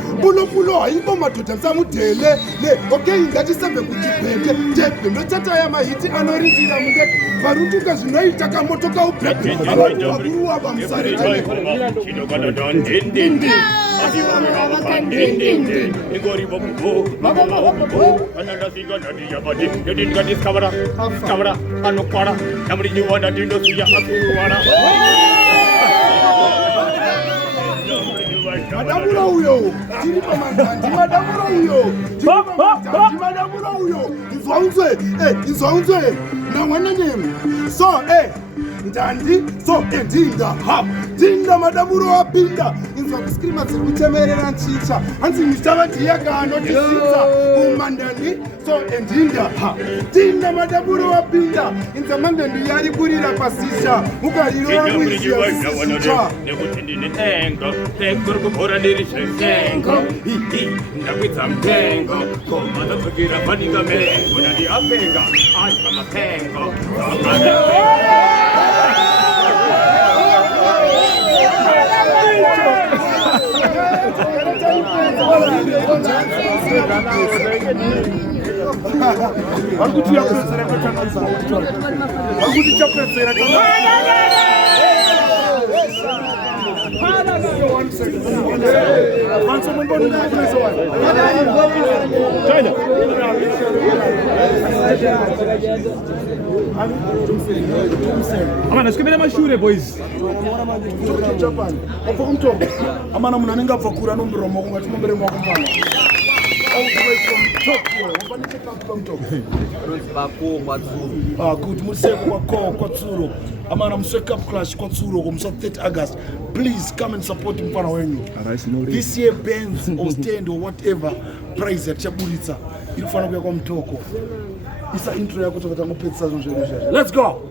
pulo haimbo madhodha msamudhele le okay ngatisambe kuti pete ndochata ya mahiti anoritira munde varutuka zvinoita kamotoka ubhebhe vakuruwa vamusare madamuro uyo tiri pamandandi madamuro uyo izvaunzwe namwana nemu so ndandi so ndinda madamuro apinda inzwa kuskrima dziri kutemerera nchicha hanzi mitava ndiyaka anotisitsa umandandi so ndinda madamuro apinda inza mandandi yari kurira pasisha mukariro muisiya nekuti ndine engo sekuru kubhora ndiri zvesengo ndakwidza mutengo komadzodzokera paninga mengo nandiapenga asva mapengo Akuti yapesera kutangaza akuti chapesera amana sikubira mashure boys amana munhu anenge abva kura nombera maoko ngati nombere maoko mwana kuti museko kwatsuro amana musweke up clash kwatsuro musa 30 August please come and support mfana wenyu this year Benz or stand or whatever price yatichaburitsa iri kufanira kuya kwamutoko isa intro yako tokatangopedzisa zvinhu zvedu izvezvi let's go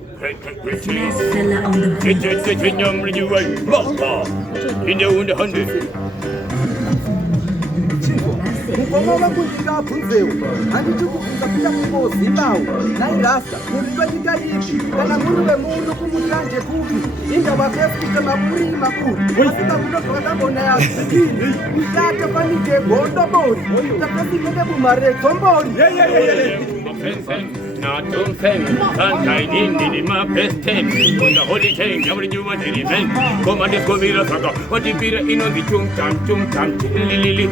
mukoma vakundikabvunzewo handiti kubvunza kuya kumozivawo nairasta muri venyika ipi kana muri vemunhu kumutanje kupi indava fefite maburi makuru asika munobva vakambona yazvikini mutata panike gondobori tapesingende mumaredzombori Not to fame, sunshine in my best tent. On the holy chain, every new one in event. Come and discover the saga. What if you're in on the chung tam, lily.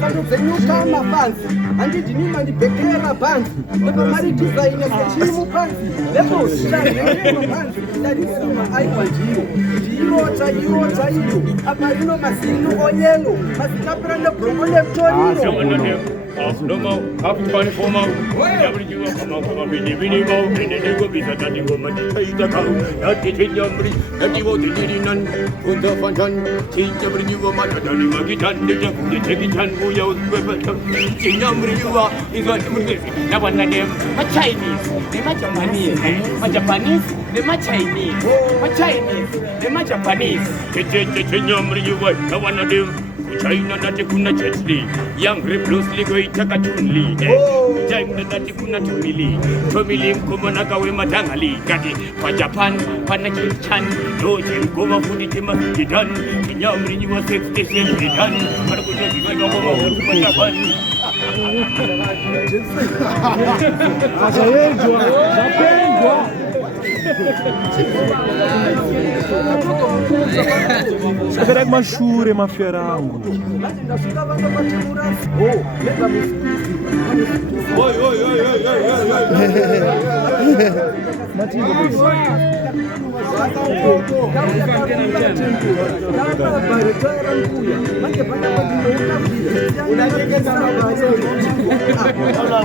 sanozenyuka mapanzi handidinima ndibhekera bhanzi nepamari dhizaine sechiri mupanzi lepozitaemapanzi ndarisima aiwa ndiro chaiyo apa rino mazinu onyelo mazitapira nebhrongo nemutoriro Afternoon, happy funny for my W. Come on, Vinny, and go be the daddy woman to take the cow. That is in your bridge, that you want to do in put the function, teach W. Matadani Magitan, the Chekitan, who you weapon. In number you are is what you will. Now, one of them, my Chinese, they my Japanese, my Japanese, they my Chinese, my Chinese, they my Japanese. In number you are, the one of them. China nati kuna chetli, young Bruce Lee go itaka chunli. China nati kuna tumili, family mkomana kawe matangali. Kati pa Japan, panachichan, doji mkoma fudi tima kidan. Kinyamri ni wa 60 cent kidan. Para kujo kiwa kama fudi pa Japan. Acha yejwa, zapendwa. Será que machure mafia rangu? Oi. Matinho,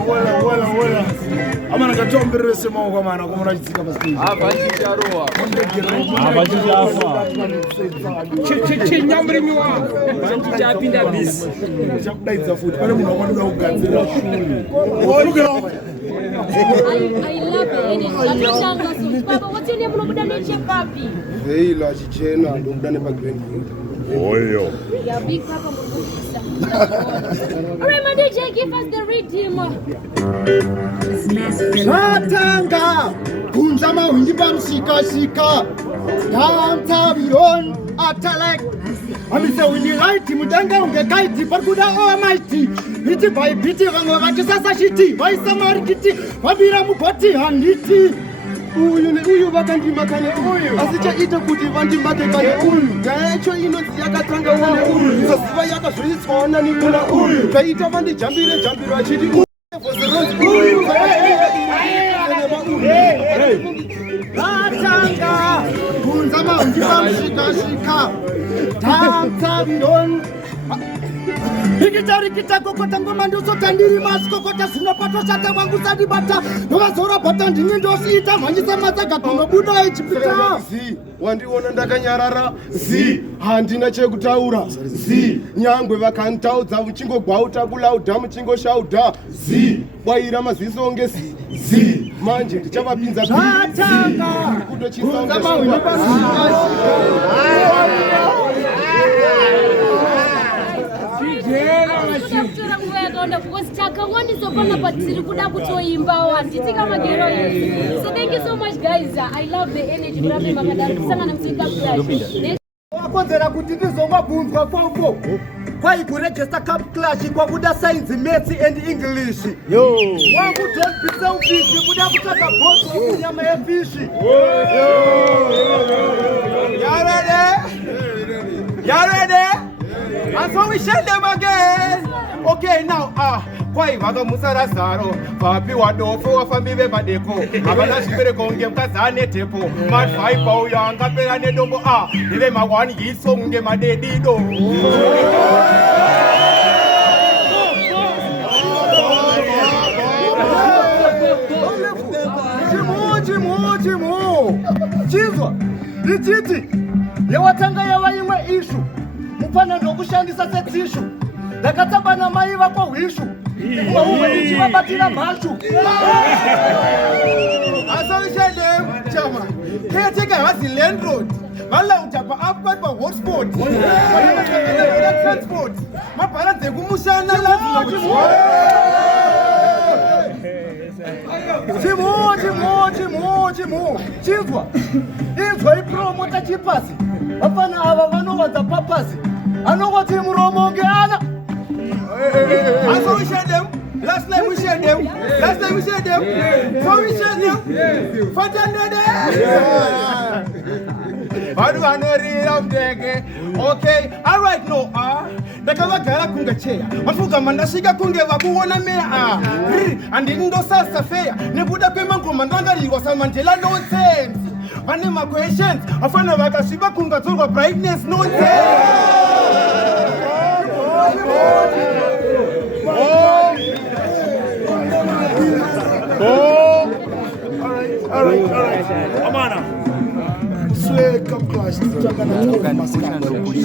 Wala. Amana katombere sema kwa maana kwa mwana jitsika basi. Hapa nchi ya roa. Hapa nchi ya afa. Nyamri miwa. Bantu chapinda bisi. Chakudaidza futhi pane munhu wakwanisa kugadzira shuri. I love it. Baba, what's your name? Unobuda neche papi. Veila chichena ndobuda nepa Grand View. Oyo. Yeah, big papa mukubisa. Alright, my DJ, give us the rhythm. Shatanga kunza mawindi pamshika Tanta biron atalek Amise windi light mudanga ungekaiti parkuda almighty Biti by biti vangovachi sasa shiti By samarikiti Vabira mukoti handiti Uyu vakanji makane uyu Asicha ita kuti vanji makane uyu Gaecho inonzi yakatanga wane uyu Sasiva yaka zviitsvaona nikuna uyu Kaita vandi jambire achiti uyu Atanga kunza mawindi pamshika Tamtaviron Ikita kokota ngoma ndoso tandiri masikokota sinopatwa shata wangu sadibata Novazora bata ndinyendosi manyisa masaga kunobuda echipita Wandiona ndakanyarara handina chekutaura nyangwe vakantaudza muchingogwauta kulauda muchingoshauda bwaira maziso onge manje ndichavapinza Zvatanga kunza mawindi pamshika So thank you so much, guys. I love the energy. Wakonzera kuti ndizongobvunzwa fofo kwai kuregister cup clash kwakuda science maths and english wangu don't be selfish kuda kutaka boss kunyama yefishi You ready? And so we share them again. Okay, now, kwai vaga musara saro papi wadofo wafambive badeko abana shibere konge mkazane tepo mat 5 bau yanga pera ne dombo nive mawani yiso nge madedido Chimo chizwa lichiti yewatanga yavaimwe ishu mufana ndokushandisa setsishu ndakatsabana mai vako hwishu umwe uchivabatira mhashu asavishandem chama keyateka hasi land road valauta paapat pahotspot transport mabhara dzekumushana chimo chizwa inzwa ipromota chipasi vafana ava vanowadza papasi anongoti muromo ngeana so we shared them. Last time we shared them. So we shared them. Okay, all right, no. Ndakavagara kungacheya mafuga mandasvika kunge vakuona mea andingo sasa fair nekuda kwemangoma ndangarirwa samandela nonsense vane maquestions afana vakasviba kungadzorwa brightness nonsense. All right. Amana. Swear Cup Clash.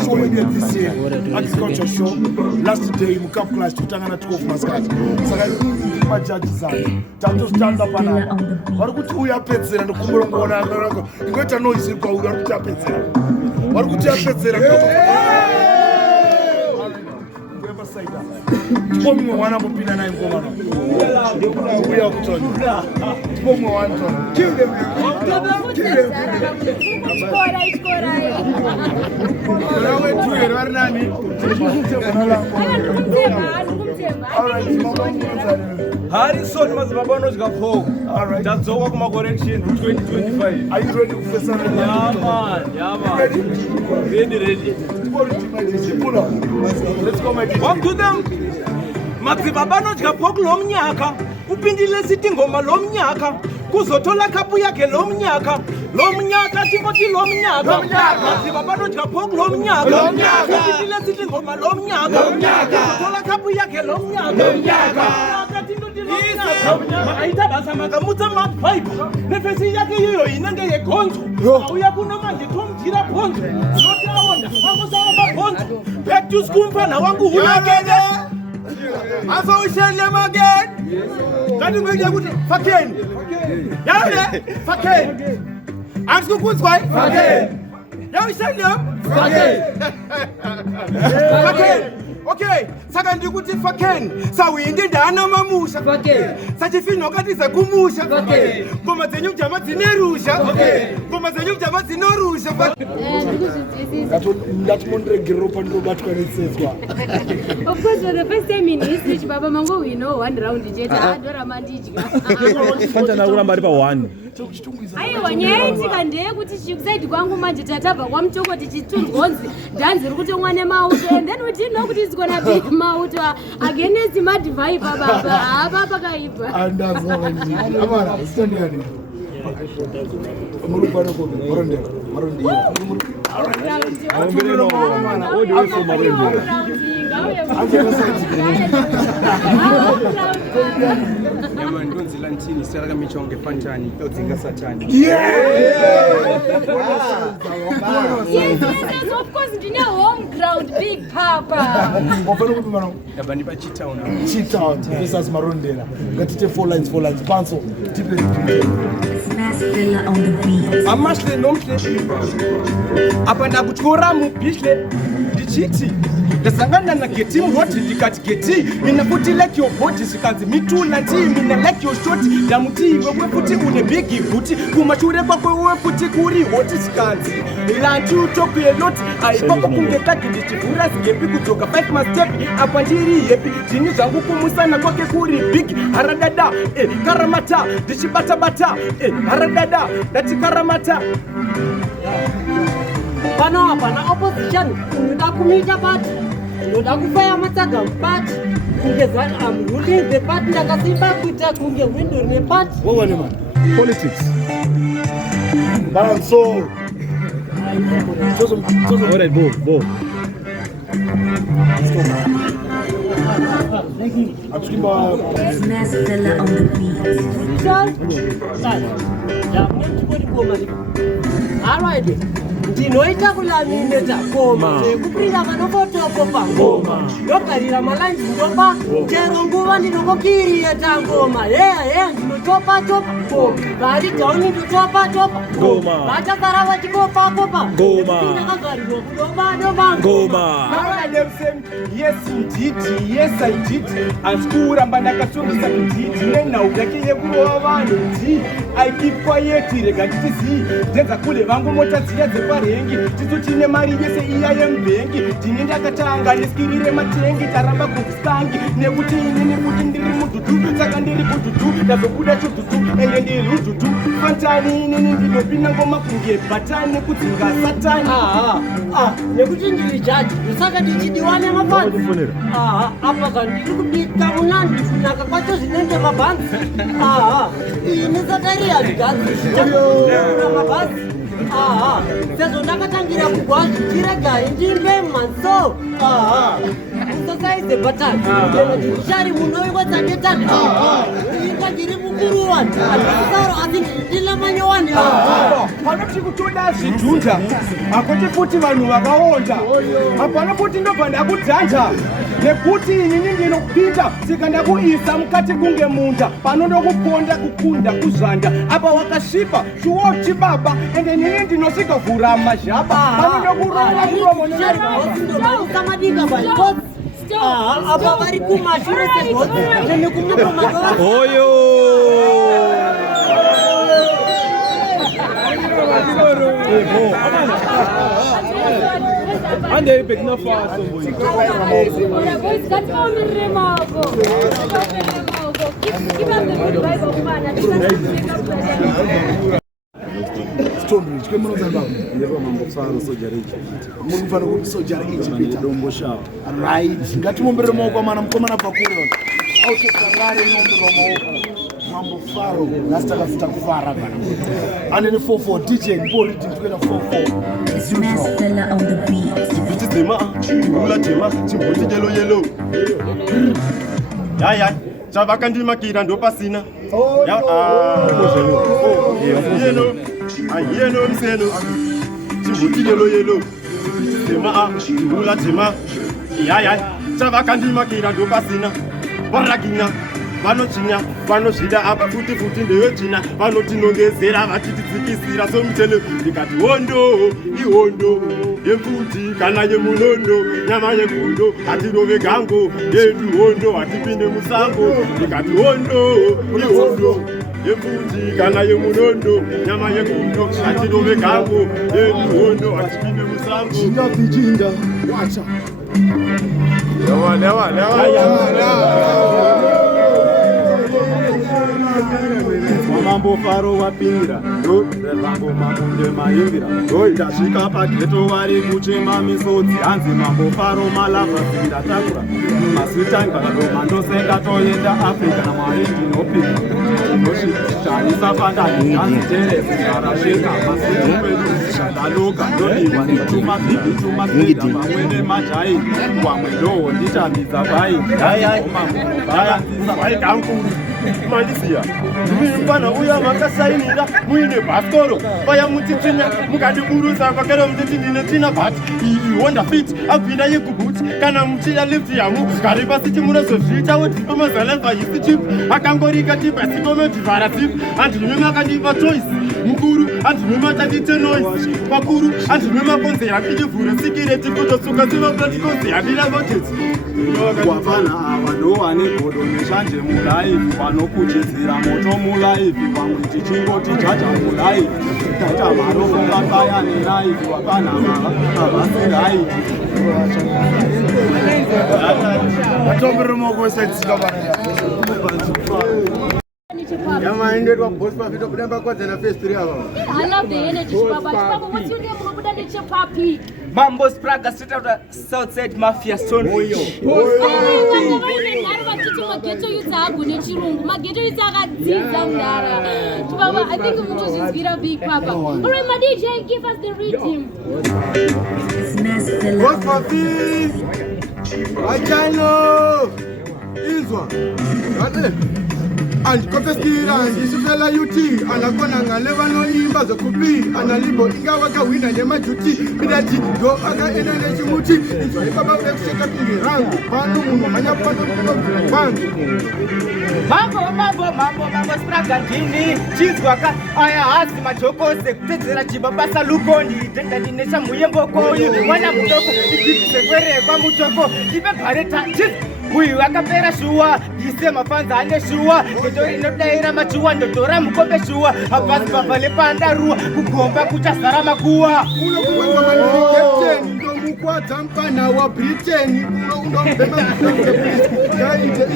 Show me this year. Agriculture show. Last day in Cup Clash. Tutangana 12 Muscat. Saka majaji sana. Tatu stand up ana. Warikuti uya petsera ndokumbura ngona ngako. Ingota noise kwa uya petsera. Warikuti ya petsera. Pomwe wana mpina naye ngoma. Uya kutonya. Pomwe wana. Kill them. Nawe tuwe vari nani? Harrison Mazababano Gapo. All right. That's all my correction 2025. Are you ready, Professor? Yeah, man. Ready. Pull up. Let's go, my What to them? Mazababano Gapo Lomnyaka. Upindile sitting home Lomnyaka. Kuzothola kapu yakhe lo mnyaka tingoti lo mnyaka Mazibabano Gapo lo mnyaka upindile sitting home lo mnyaka kuzothola kapu yakhe lo mnyaka tingoti lo mnyaka aita basa makamutsa mapipe nefesi yakhe yoyo inenge yegonzo uya kuno manje tomjira bonzo zotawonda amusawa mabonzo back to school mfana wangu hunakene afa ushele again kanti ngeke ukuthi fakeni yale fakeni asikukuzwa fakeni yawushele fakeni okay saka ndikuthi fakeni sawindi ndana mamusha fakeni sachifino kati sakumusha fakeni ngoma zenyu jama dzinerusha ngoma zenyu jama dzinorusha ngati mondregero pandobatwa netsetswa. Of course, for the first time in history, Baba Mango, we know 1 round. Adora mandichika. Fanta na uramba ripa 1. Aiwa nyaitika ndeye kuti chikusaidi kwangu manje tatabva kwamutoko tichitunzonzi dhanzi riri kutomwane mauto and then we didn't know kuti it's gonna be mauto against madivai baba apa pakaipa Andazwa manjiji. Amara, standing. Murupano ko Marondera. Lantini saraka michonge fantani odzinga satani Yes, of course, ndine home ground big papa. Wafana kupi mwana? yabani pa Chitown versus Marondera. Ngatite 4 lines Panso. Tipe. Villa on the beat. amashle nomhle apa ndakutyora mubhishle ndichiti ndasangana na geti mroti ndikati geti mina futi like your body sikanzi mitula nti mina like your short ndamuti wewe futi une big booty kumashure kwakwe wewe futi kuri hoti sikanzi ilanti utoku eloti aipapa kungekati ndichivura zingepi kudzoka 5 mastep apa ndiri yepi zvini zvangu kumusana kwake kuri big haradada karamata ndichibata haradada ndati karamata Pano apana opposition. Unoda kumita party. Unoda kufaya matsaga party. Kungezwa I'm ruling the party ndakasimba kuita kunge window ne party. What man? politics Banso. all right bo Smash Villa on the beat. Alright. Ndinoita kulamineta koma kupinda panofotopo pangoma ndogarira malanji ndopa chero nguva ndinongokirieta ngoma ndinotopa ngoma vari tauni ndotopa ngoma vachagara vachikopa ngoma ndakagarirwa kudoba ngoma yes indeed yes I did asikuramba ndakasongesa kudidi nenhau yake yekurova vanhu ndi I keep quiet rega nditiziyi ndenza kule vangu mota dziya dzeparengi tisu tine mari yese iya yemubhengi ndini ndakatanga neskirire matengi taramba kuzistangi nekuti inini kuti ndiri mududu saka ndiri bududu ndazobuda chududu ende ndiri rududu fantani inini ndinopinda ngoma kunge bhatani kudzinga satani nekuti ndiri jaji ndosaka ndichidiwane mabhanzi apa kandiri kubika munandi kunaka kwacho zvinenge mabhanzi ini satari hazvigadzi zvichaura mabhanzi sezvo ndakatangira kugwazi tiregai ndimbe manso usasaize bhatani ndishari munoi wedzaketani inga ndiri mukuru wani andikusauro asi ndilamanyowani panoti kutoda zvidhunda hakoti futi vanhu vakaonda hapana kuti ndobva ndakudhanja nekuti inini ndinopinda sika ndakuisa mukati kunge munda panondokuponda kukunda kuzvanda apa wakasvipa chiwoti baba ende nini ndinosvika vhura mazhaba panondokurova muromo ndomaudzamadika baikoti apa vari kumashure segoti nekumupomatoa And they pick no fast. Boys, got on the remote. Give us the good vibe of man. Stonebridge, kama unazamba. Ndio mambo sana soja rich. Mungu mfano kwa soja rich pita. Dombo shao. Right. Ngati mumbere moko kwa maana mkoma na pakuro. Au tukangare mumbere moko. Mambo faro. Nasta kafita kufara bana. And then 44 DJ Bori Timpena 44. Smash Fella on the beat. Biti tema, chibula tema, chibuti yellow. Ya. Chavaka ndima kira ndo pasina. Ya Yellow mseno. Chibuti yellow. Tema, chibula tema. Ya. Chavaka ndima kira ndo pasina. Baragina. Vano shida apa futi ndewe china. Vano tinongezera vatititsikisira somtele. Ndikati ihondo. Yefuti kana yemunondo. Nyama yegundo. Atirove gango. Yedu hondo. Atipinde musango. Ndikati ihondo. Yefuti kana yemunondo. Nyama yegundo. Atirove gango. Yedu hondo. Atipinde musango. Jinda. Wacha. Lewa. Mambo faro wapingira, do mambo nde maingira. Do itashika paketo vari kuchema misodzi, hanzi mambo faro malava zinda takura. Maswitanga do mando senga toyenda Africa na maindi nopika. Noshi chanisa pandani, hanzi tere zingarashika. Maswitanga shadaloka, doni wani chuma fida, mamwene majai. Wamwe do nditamiza bai. Bai kankuru. Malisia. Mfana uya makasainira muine baskoro. Baya mutitinya mukadiburuza kwakero mutitindine tina but Honda Fit apinda yekubuti kana mutira lift yamu kariba siti mureso zvita wodipa mazaleva yisichip akangorika tipa sikome divara tip andinwema kandipa choice mukuru andinwema tandite noise pakuru andinwema konze yakidivhure sikireti kutosuka tiva pratikonze yakira votezi wapana avado wane godo neshanje mulaivi vanokuchidzira moto mulaivi vamwe tichingoti chacha mulaivi taita varofungataya neraivi wapana avasiraivi Atombere moko setsika bana. Yama ended up both of it up them backwards and a face 3 hours. I love the energy, Papa. What's your name? Papi. Mambo Spraga, straight out of Southside Mafia Stonebridge. I think we just get a big Papa. Alright, my DJ, give us the rhythm. Both of it. I know. Iswa. And Kopeskira and Isufela UT and Akonanga Levano Imba Zokupi and Alibo Ingawaka Wina Yema Juti Midati Go Aga Energy Muti into a Baba Executive in the Rang Panu Maya Panu Mambo Spraga Gini Chizwaka Aya Asi Machoko Sekutezera Chibabasa Lukoni Tenda Dinesha Muyembo Koyu Wana Mutoko Ikipere Kwa Mutoko Ibe Pareta Chiz Huyu akapera shua, yisema fanza ane shua. Ketori nodaira machua, ndotora mkombe shua. Hapasi papale panda rua, kukomba kucha sarama kuwa. Uno kuwa mani captain, ndo mukwa tampana wa Britain. Uno mbema Kaite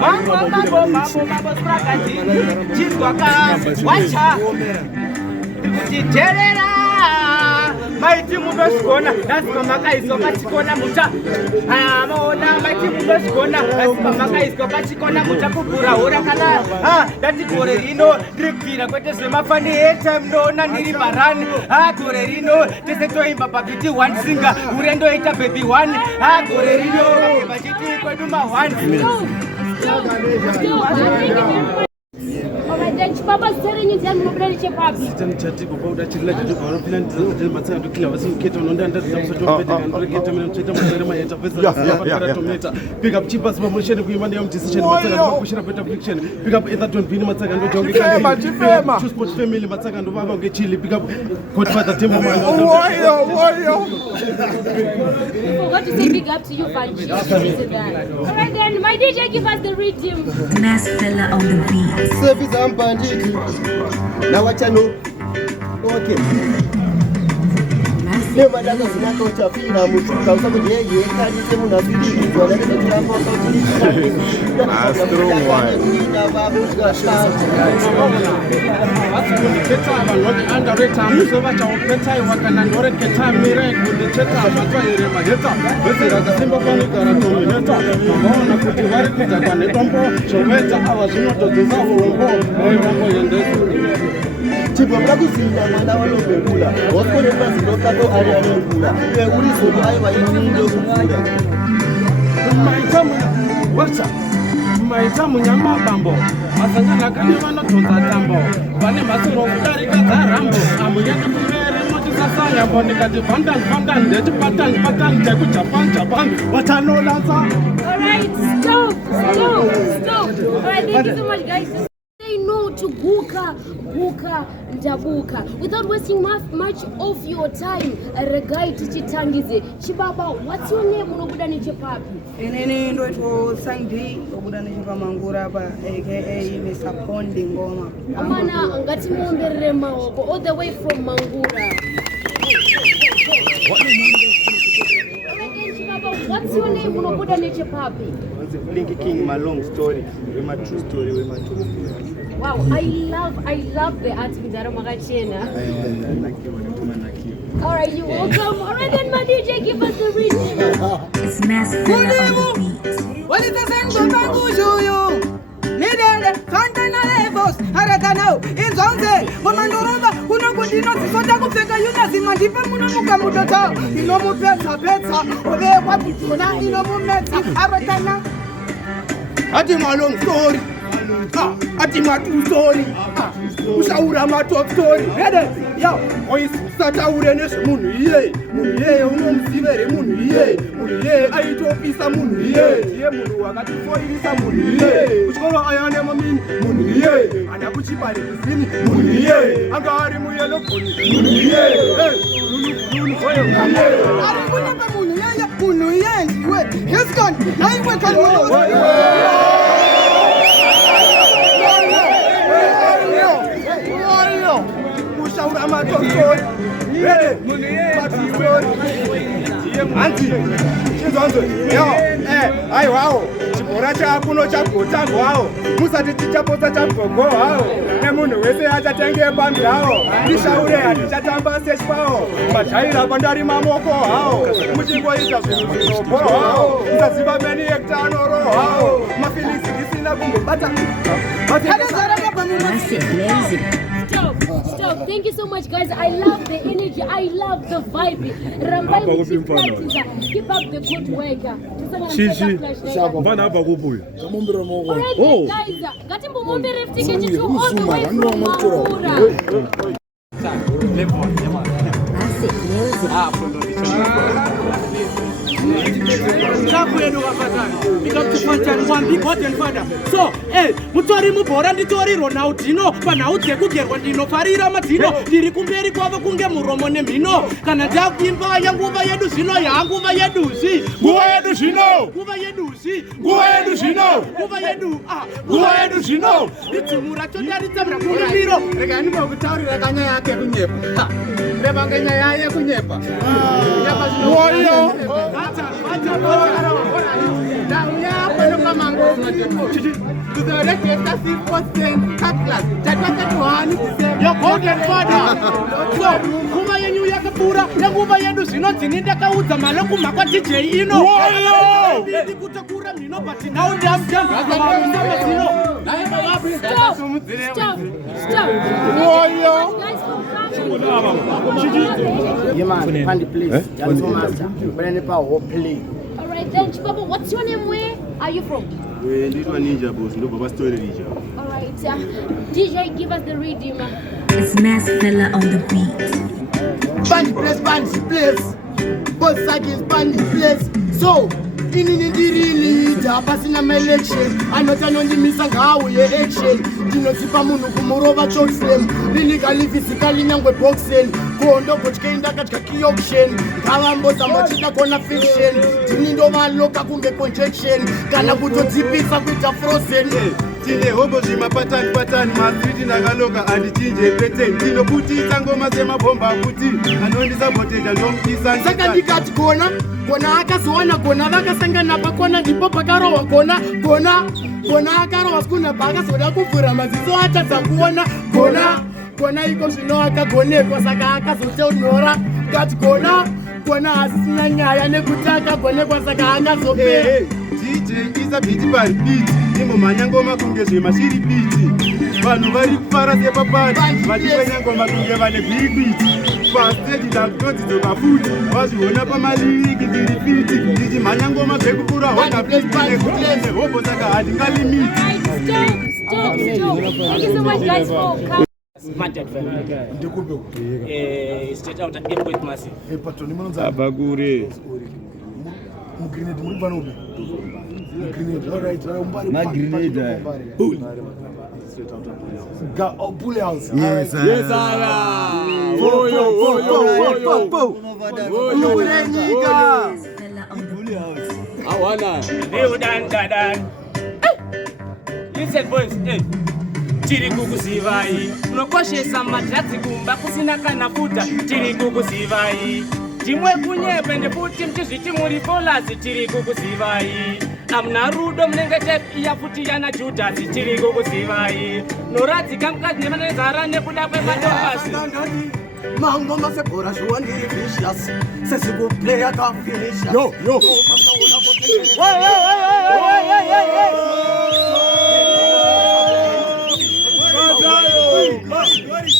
Mambo Spraga Gini Chizwaka Wacha Chiterera Maiti mudoshikona Nasima makaiso pachikona muta Maona maiti mudoshikona Nasima makaiso pachikona muta Kukura hora kana Dati kore rino Dripira kwete semafani Eta mdona niri barani Kore rino Tese toimba pakiti one singer Urendo ita baby one Kore rino Bakiti kwa duma one Alright, then Papa's telling you that we're ready to Papi. Pick up cheapest promotion if we want them decision. Pick up Etherton Pin Matsagan. Choose Sports Family Matsagan to Baba get chili. Pick up Godfather Timber. Forgot to say big up to you, Fanchi. Alright, then my DJ, give us the rhythm. Smash Fella on the beat. Service and bandit. Now what you know? Okay. Never done a snack out of Fina, which comes over here, you can't even have to do it. Well, Chipo mlakuzinda mwana walobekula wakone basi lokako alianekula iwe ulizo aiwa inindo kufura maita munyama bambo masangana kane vanotonza tambo vane masoro kudarika dzarambo amuyenda kumere motisasaya mbondikati vandan ndechipatan tekujapan vatanolanza. Alright, stop. Alright, thank you so much, guys. Say no to Buka Ndabuka. Without wasting much of your time, Regai Tichitangize. Chibaba, what's your name? Unobuda ni chepapi? Enene ndo ito Sangi, obuda ni chipamangura hapa, aka Mr. Pondi Ngoma. Amana, ngati muomberere maoko, all the way from Mangura. What's your name? Unobuda ni chepapi? Blinky King, my long story, with my true story, with my true story. Wow, I love the art with Aramagachena. Alright, you're welcome. Alright then, my DJ, give us the reading. It's Mass Fella on the beat. What is the sense of Mangujo? Nidele, Fantana Levos, Aratano, in Zonze, Mamandoroba, Unakudino, Sota Kupeka Yunas, in Mandipa Munamuka Mudota, Inomu Peta, Ode Wapituna, Inomu Meta, Aratana. Ati my long story. Ati my true story. Usaura my top story. Ready? Yo, ois sataure nes munuye unomsivere munuye aitopisa munuye munu wakati foirisa munuye uchikolo ayane mamini munuye anakuchipari kusini munuye angari muyelo koni munuye lulu foyo munuye ari kunapa munuye ndiwe yes gone naiwe kanwo Ushaura matokoni ready anti chizonzo yo ai wao chibora chakuno chagotango wao musati tichapota chagogo wao nemunhu wese achatenge pambi hao ndishaure hatichatamba sespawo majaira pandari mamoko hao muchingoita zvinhu zvinobo hao musaziva meni yekutanoro hao mafilisi isina kumbobata Stop. Thank you so much, guys. I love the energy. I love the vibe. Rambai, keep up the good work. Alright, guys. Gatimbo mombe reftige chichu all the way from Mangura. So, mutori mubhora nditori Ronaldinho panhau dzekugerwa ndinofarira madhino ndiri kumberi kwavo kunge muromo nemhino kana ndakuimba yanguva yedu zvino yanguva yeduzi nguva yedu zvino idzimura todaritsamira kurimiro rega ndimokutaurira kanyaya yake kunyepa revange nyaya yekunyepa oyo Your golden father. So, kuva yenyu yakapura, yanguva yedu zvino dzini ndakaudza maloku makwa DJ ino. Ndiri kutakura mino but now I'm done. Stop. Yeah man, Pandi please. That's for master. But then if I hope play. Alright then, Chibaba, what's your name? Where are you from? This one ninja boss, no Baba story ninja. Alright, DJ, give us the rhythm. It's Mass Fella on the beat. Bandi place. Both sides bandi place. So, in the leader, passing an election. I'm not on the missing how we action. Dinotipa Munu Kumurova chok flame. Illegally, physically, young with boxing. Kondo kuchkenda katika kiokshen kalambo za mochita kona fiction tinindo maloka kunge conjection kana kutotipisa kuita frozen tine hobo zvimapatani patani maswiti ndakaloka andichinje pete ndinoputisa ngoma semabhomba kuti anondisaboteja ndomudisa saka ndikati gona akazowana gona vakasangana pakona ndipo pakarohwa gona akarohwa sikunabva akazoda kuvhura maziso atadza kuona gona iko zvino akagonekwa saka akazoteunhora kati gona hasisina nyaya nekuti akagonekwa saka angazopera DJ isa biti pari biti imomhanya ngoma kunge zvemashiri biti vanhu vari kufara sepapati vachikwenya ngoma kunge vane gwirikwiti pasteji ndakutodzoka futi wazviona pamaliriki ndiri fiti ndichimhanya ngoma zvekukura honda fiti nekuti hobo saka handingalimiti. Stop. Thank you so much guys for coming. Smarted family. Ndikupe. Straight out at Airport Massive. Patron imanza abagure. Mugrenade muri panobe. Mugrenade. All right. Ma grenade. Bull. Ga Bull House. Yes, sir. Yo. Awana. Listen boys, tiri kukuzivai unokoshesa madhadzi kumba kusina kana futa tiri kukuzivai timwe kunyepende futi mchizviti muri folazi tiri kukuzivai amuna rudo munenge tepiya futi yana judhasi tiri kukuzivai noradzika mukadzi nemanezara nekuda kwematopasi mangoma sebhora zviwandiri vicious sezikuplaya kafinisha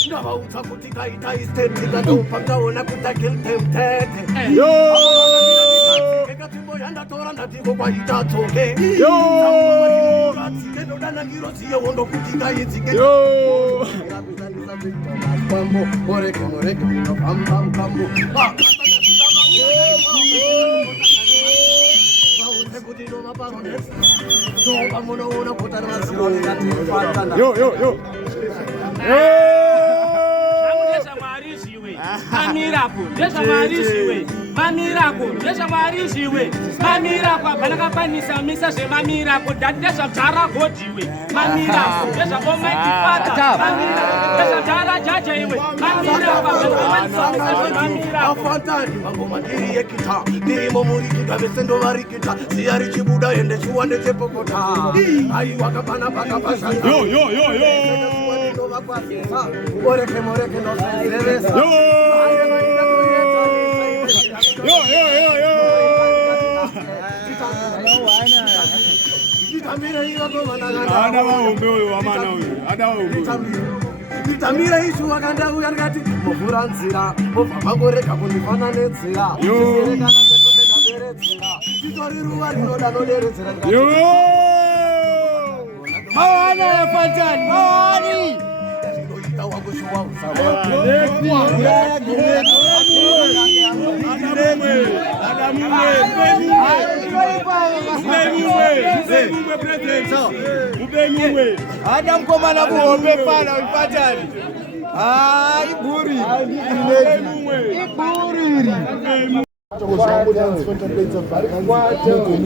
ndavaudza kuti kaita istetika ndopakaona kuti akiltemtete ekatimbo yandatora ndativo kwaita tsoke ratsike ndodanagiro ziyewo ndokuti kaidzike kwambo moreke inofamba mukambo vaudze kuti ndomaparonesi soba munoona kuti ari maziro nekatifatana mamirako abanakakwanisa misa zvemamirako ndezvadzara godhiwe mamirako ndezvaomaikifata ndezvadzara jaja iwe afatani mangoma ndiri yekita ndirimo murikita vese ndovarikita ziya richibuda ende chiwande chepokota aiwakapana pakapashanga moreke nozenzeresa nditamira isu wakandauya ndikati muvhura nzira mobva mangorega kundifana nenzira iserekana sekotenaderedzera titori ruva rinoda noderedzera mawana yafatani mawani ada mkomana muhombe fana ufatani iburi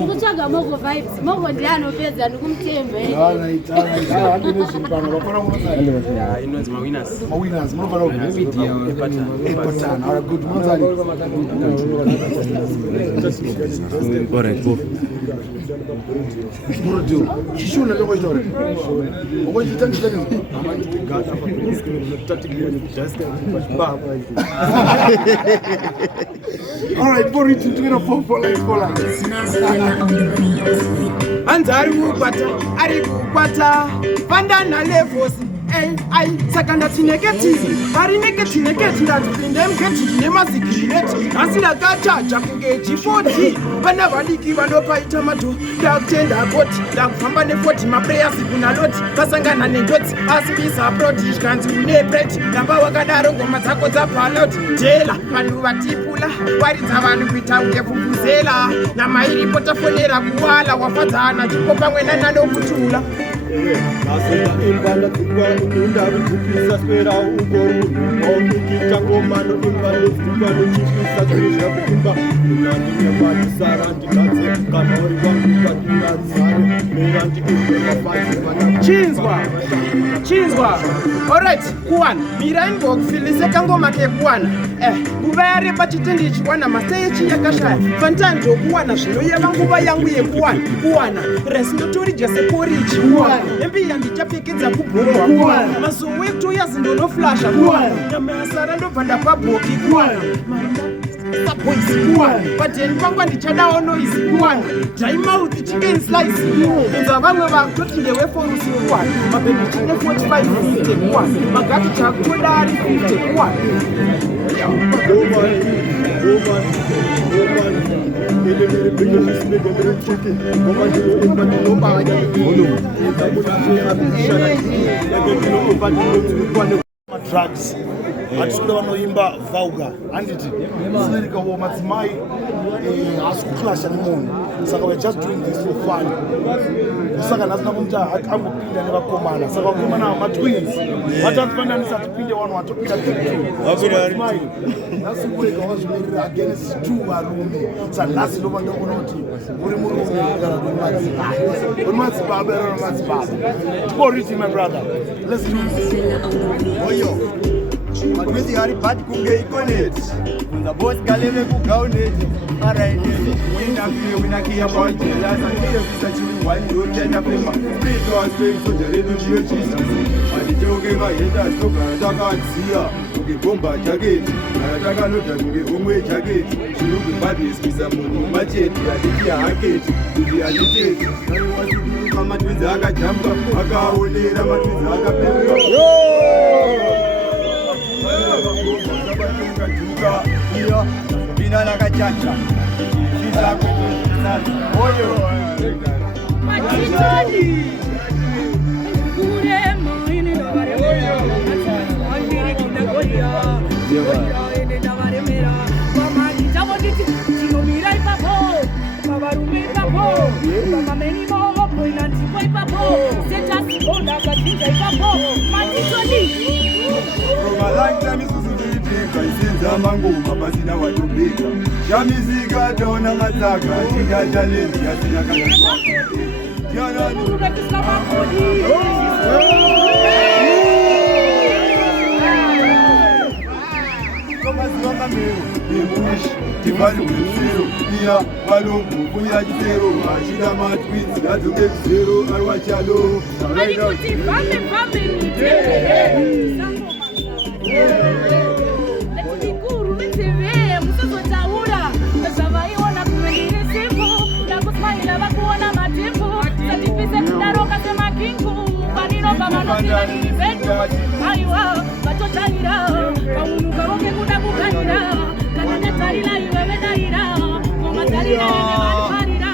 kutsvaga mogo vibes mogo ndianopedza ndikumutembe inonzi mawinners all right, for it to get a phone for life. Anzi ari kukwata pandana levosi ai saka ndati neketiri vari neketineketi ndatipinde muketi ndine mazigireti asi ndakachaja kunge G40 vana vadiki vanopaita madho ndakutenda koti ndakufamba ne40 mapreyasi kunaloti vasangana nenjodzi asi bisaproti zvikanzi une breti namba wakadaro ngoma dzako dzapaloti jela vanhu vatipula waridza vanhu kuita unge vuvuzela namairipo tafonera kuwala wafadzana chipo pamwe nananokutula Nasenda imbanda tukwa ununda rutupisa spera ugoru Maumikita ngomano imbanda tukwa rutupisa kurisha kuimba Unandi nyamani sara ndikatse Kanaori wangu kakina zare Meranti kumbe mafati Chinzwa. Alright, kuwana. Mira inbox filise kangoma ke kuwana. Kuvayari pachitendi chikuwana masteji yakashaya. Fantanjo kuwana zvino yavanguva yangu yekuwana. Kuwana. Resinotori jase poriji. Kuwana. Embi yandichapikidza kubhurwa. Kuwana. Mazuwe 2 years ndono flasha. Kuwana. Nyama yasara ndobva ndapabhoki. Kuwana. Boys kuwana. Pateni pangwa ndichadawo noise kuwana. Dry mouth chicken slice. Unza vamwe vakoti ndewe forusi kuwana. Mabebi chine 45 50 kuwana. Magati chakutoda ari 50 kuwana. Drugs. Hatikuda vanoimba vauga handiti sinerikawo madzimai hasi kuclasha nemunhu saka we're just doing this for fun saka nhasina kuti angopinda nevakomana saka vakomana matwins vatatifananisa tipinde wanu watopinda madzimai nhasi kurega wazvimirira against 2 varume saka nhasi ndova ndobona kuti uri murume uri madzibaba ero madzibaba tikoriti my brother let's do this Makwezi hari bad kunge ikonet Kunza boss galeme kugaunet Alright Wina kia boy Jela sangiyo kisa chini Wani yojenda pema Split on swing So jareno jiyo Jesus Alijoge maheta Soka nataka atsia Uge bomba jacket Nataka lota uge umwe jacket Shirugu badis kisa mungu macheti Adikia haketi Uge aditeti Nani wasibu kama twizi haka jamba Haka olera matwizi haka pepe Iyo bina la kachacha Chiza Oyo Machitoni Kure moini na varemera Andiri kina goya Goya ene na varemera Mama kitabo diti Tino mira ipapo Mabarume ipapo Mama meni moho Poina tipo ipapo Seta sikonda katinja ipapo Machitoni From a long time Kaisenza mangoma pasina watubika Shamizika dona mataka Chida challenge yasina kaya Jana nura kisama kodi Koma ziwanga mero Nimuishi Tifari mzero Nia walombu Kunya jitero Mashida matwins Gazuke mzero Arwa chalo Marikuti fame Lekikuru miteve Musozo taura Nazavaiona kumengine siku Na kusmaila wakuona matifu Satipise kudaroka sema kingu Panino kama nokila nilibetu Aiwa, batotanira Kaunuka roke kudakukanira Kanane tarila iwewe daira Koma tarila ene mariparira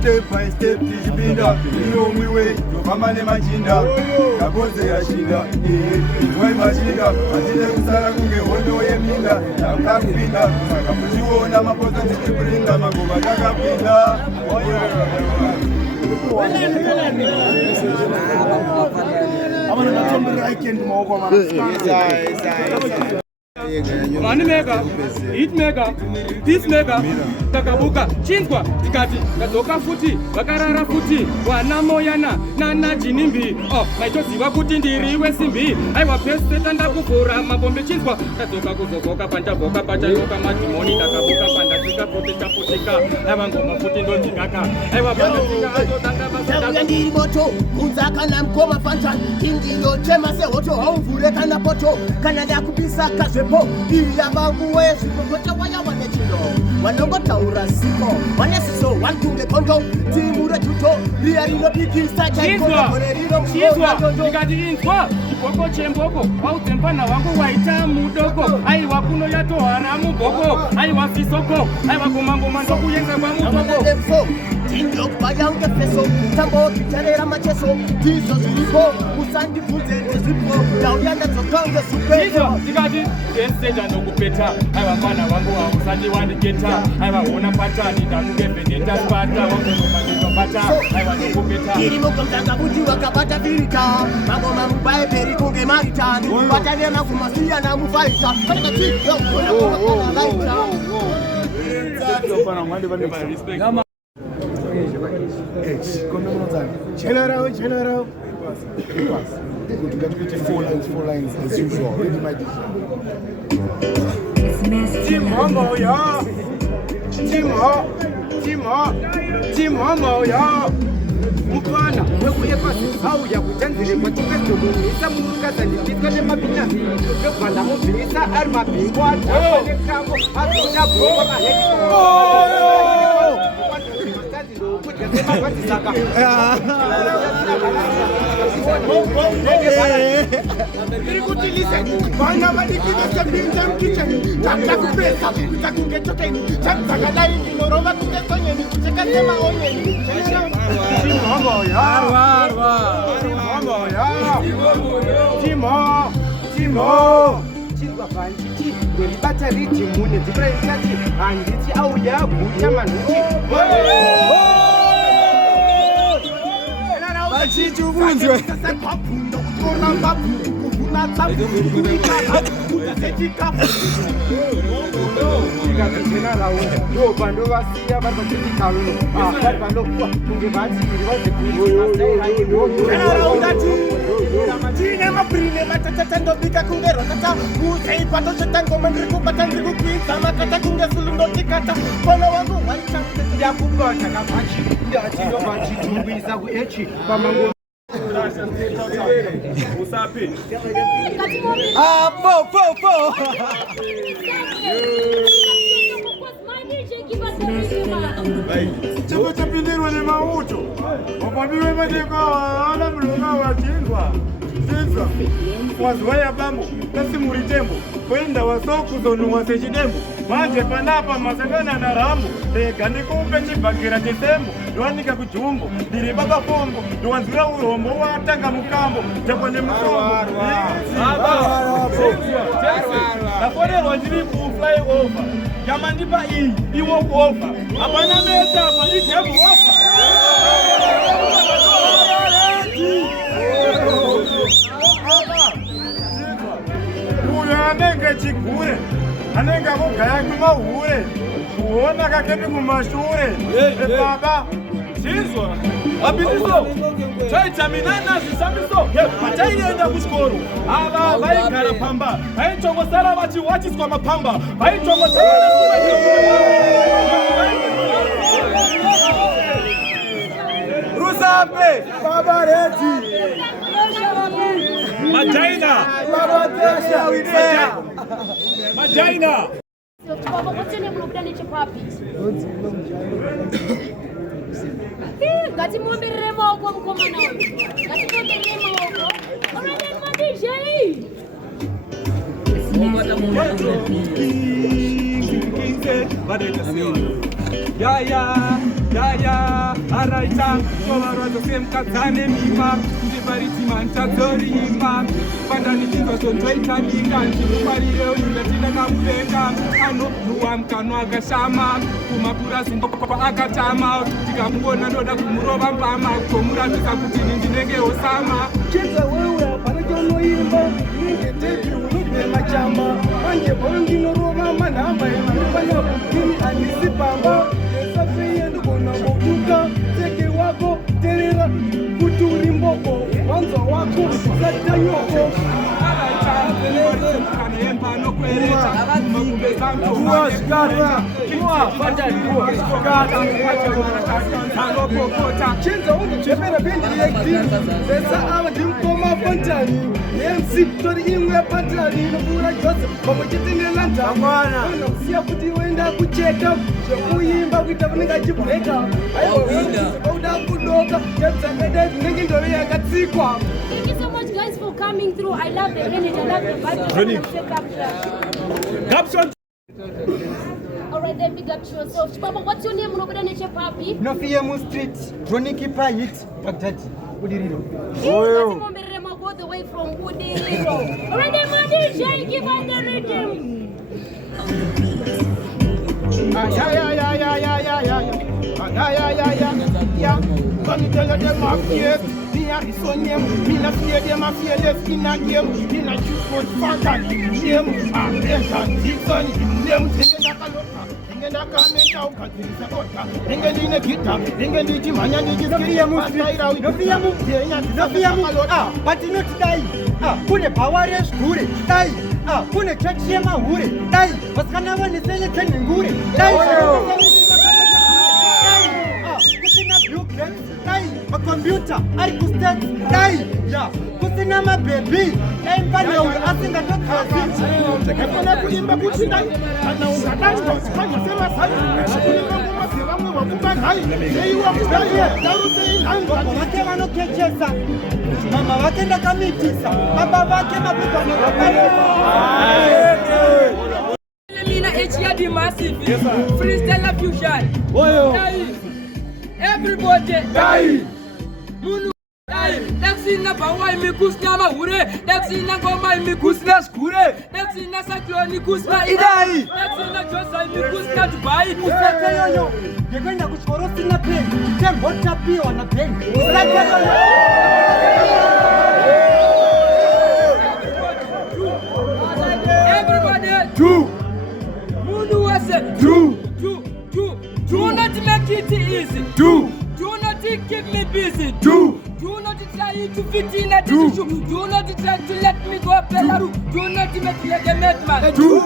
Step by step tijibinda Iyo mwiwe Tofama ne machinda Kaboze ya shinda Itwai machinda Atile kusara kunge hondo ye minda Namka kupinda Saka mchiwona mapoza tikiprinda Magoma kaka pinda Amana natombe raikendi maoko mara Money maker, eat maker, this maker, takabuka, chinzwa, tikati, kazoka futi, bakarara futi, wanamoyana, nana jinimbi, naitoziva kuti ndiriwe simbi, aiwa peste tanda kufura, mabombe chinzwa, kazoka kuzokoka, panchaboka, pachayoka, matimoni, takabuka, pandatika, potika, potika, aiwa ngoma futi ndotikaka, aiwa pandatika, azotanga, basotanga. Ndiri moto, kunzaka na mkoma fantan, indiyo chema se oto, haumvure kana poto, kana ya kupisa kazwepo, iya bangu wezi, kukota waya wanechino, wanongo taura siko, wanesiso, wankunge kondo, timure tuto, ria rino piki, sacha Chinzwa, nikati inzwa, kipoko chemboko, wautempana wangu waita mudoko, aiwa kuno yato haramu boko, aiwa fisoko, aiwa kumango mandoku yenza kwa mudoko. Tingo kubaya ungepeso, tambo kitarera macheso, tizo zilipo, usandi funzende zipo, yauyanda zokonge supeto. Tizo, nikati, tenseja nokupeta, aiwa mana wangu wa usandi wandiketa, aiwa una patani, damuge pendeta spata, wangu numanito pata, aiwa nokupeta. Iri moko mtanga buti wakapata virika, mango mamubae peri kunge marita, nikupata nema kumasia na mufaita, katika chiko, kuna kuna laita. General. Good, let me take 4 lines as usual. Ready, my DJ. It's Mass Fella on the beat. Team Homo, yeah. Mukwana, wekuyepa hauya kuchanzire kwachikesto kumisa murukaza ndipitwa nemabinyazi kwekwana mubvisa ari mabhingo ataonekambo atoda bhoma Vana vadikivesa pinza mkicheni Tata kupesa, itakungetokeni Chakadai ndinorova kukesonyeni Kuchekasema onyeni Timo chingwafanchiti ndelibata ridhimu nedzipuraisati handiti auya guta manhuti vachichubunzwe ndovasiya vari vachitikalo vari vanokuwa kunge vatsiri Tine mabrine matatata ndobika kunge rotata Usei pato chetangoma ndrikubata ndrikukwidza makata kunge sulu ndotikata Kono wangu waita yakubata kapachi ndachinovachitumbuisa kuechi pamango Usapi. Po. Chipo chapindirwa nemauto Wapabiwe majeka ala mlunga wachindwa Sinza Wazwaya bambo Kasi muritembo Kwenda wasoku zonu wasechidembo Maje panapa masangana na rambo Ega nikupe chibagira chisembo Nduanika kujumbo Diri baba pombo Nduanzura urombo Watanga mukambo Chakwa ne musombo Nafone rwajiri fly over Yamandipa I walk over Apana mesa Apani table over Anenge chikure Anenge kugaya kumahure Kuona kakepi kumashure Baba Chizwa. Abinizo. Chaita minana zisamiso. Pataienda kuchikoro. Ava vaigara pamba. Vaichongosara vachiwatiswa mapamba. Vaichongosara Rusape Baba Reti Majaina. Baba Tesha Widea Majaina. Baba, what's your name? Look at your puppy. Gati mwombe remo kwa mkoma nao. Gati mwombe remo wako. Alright then, my DJ. It's Mass Fella on the beat. Yaya, araita, tovarwazo semkadzane mima, ndibaritima ntadzorima, pandani chindozondoita minga, ndimumwarirewo ingatinda kamuvenga, anonuwa mukano akashama, kumapurazi ndopapa akatama, tikamuona ndoda kumurova mbama, kutomuratidza kuti ndinenge osama. Chedza wewe panotonoimba ninge tepi unobhema chama manje bhoro ndinorova manhamba emunofanya ini handisi pamba esafeye ndigona motuka teke wako terera kuti uri mboko wanzwa wako satanyoko chenza ungijepera pendirekti sesa ava ndimukoma pantani nemc tori imwe pantani inopfuura joseph pamwe chete nelandamana unoziya kuti uenda kucheka zvekuimba kuita vanenge achibheka aiauda kudoka yadzakadai dzinenge ndove yakatsikwa. Thank you so much, guys, for coming through. I love the energy, I love the vibe. Alright then, big up to yourself. Baba, what's your name? Nobody knows your papi. Nofiemu Street, Roniki Payit, Baghdadi, Udiriro. Oh, go the way from Udiriro. Alright then, my DJ, give us the rhythm. Let me tell you them my fears. Me a the son name. Me not fear them a fearless in a game. Me not shoot for fanta. Name a enter. This son name take it like a locker. Ngenda kameta ukadzirisa ota. Ringe ndine gita, ringe ndichimhanya ndichisikira mastaira. Nofia mu. But not dai. Kune power rezvigure. Dai. Kune chechi yemahure. Dai. Vasikana vane sele ngure. Dai. Kusina blueprint. Dai. Makompyuta ari kustat. Dai. Ya. Kusina mabebi. Empana asingatokazi. Tekefona kuimba kuti dai. Kana ungadangwa kufanya sema sai. Kuimba ngoma vamwe vakuba dai. Eiwa kudai. Darusei nanga. Vake vanokechesa. Mama vake ndakamitisa. Baba vake mabuka Mina HRD Massive. Freestyle fusion. Everybody. Dai. Munu. Daxina bawa imikusnya mahure, daxina ngoma imikusnya skure, daxina cyclone kusna idai, daxina josa imikusnya Dubai. Usete yoyo, yekwenda kuchoro sina pen, tembota pio na pen. Usete yoyo. Everybody. Do. Munu wase. Do. Do not make it easy. Do. Do not keep me busy. Do. Do not try to fit in a tissue. Do not try to let me go Belarus. Do not make me like a madman. Do.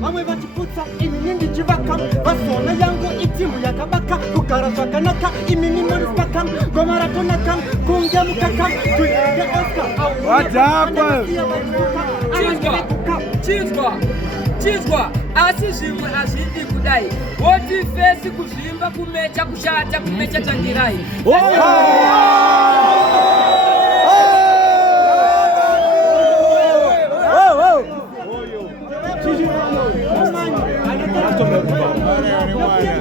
Vamwe vachiputsa inini ndichivaka vasona yangu itimu yakabaka kugara zvakanaka imini morispaka ngoma ratonaka kunge mukaka tuinge Oscar Chizwa asi zvimwe hazvidi kudai woti fesi kuzvimba kumecha kushata kumecha chandirai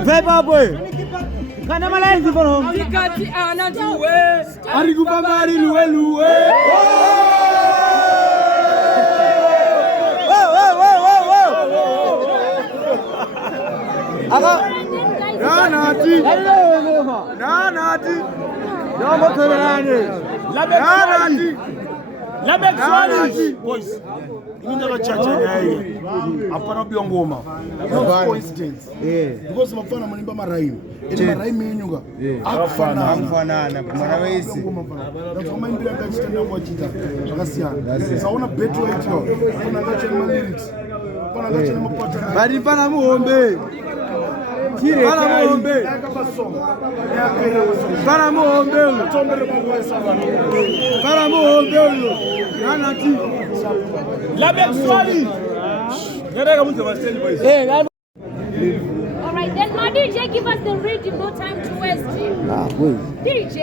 Zimbabwe kana malazi bono tikati ana duwe ari kupa luwe aga nanati yombo tolane nanati Labexuali boys. Indaba chacha yayi. Apana byongoma. No coincidence. Because mafana manimba maraimu. Eni maraimu yenyuka. Akufanana kumara wese. Ndakoma imbira ngachitenda kwachita. Akasiyana. Saona beto yecho. Kuna ngachema lyrics. Kuna ngachema pattern. Bari pana muombe. Para muombe. Para muombe. Para muombe. Nanati. Labexuali. Ngereka muntu vaseni boys. All right, then my DJ, give us the rhythm, no time to waste. DJ.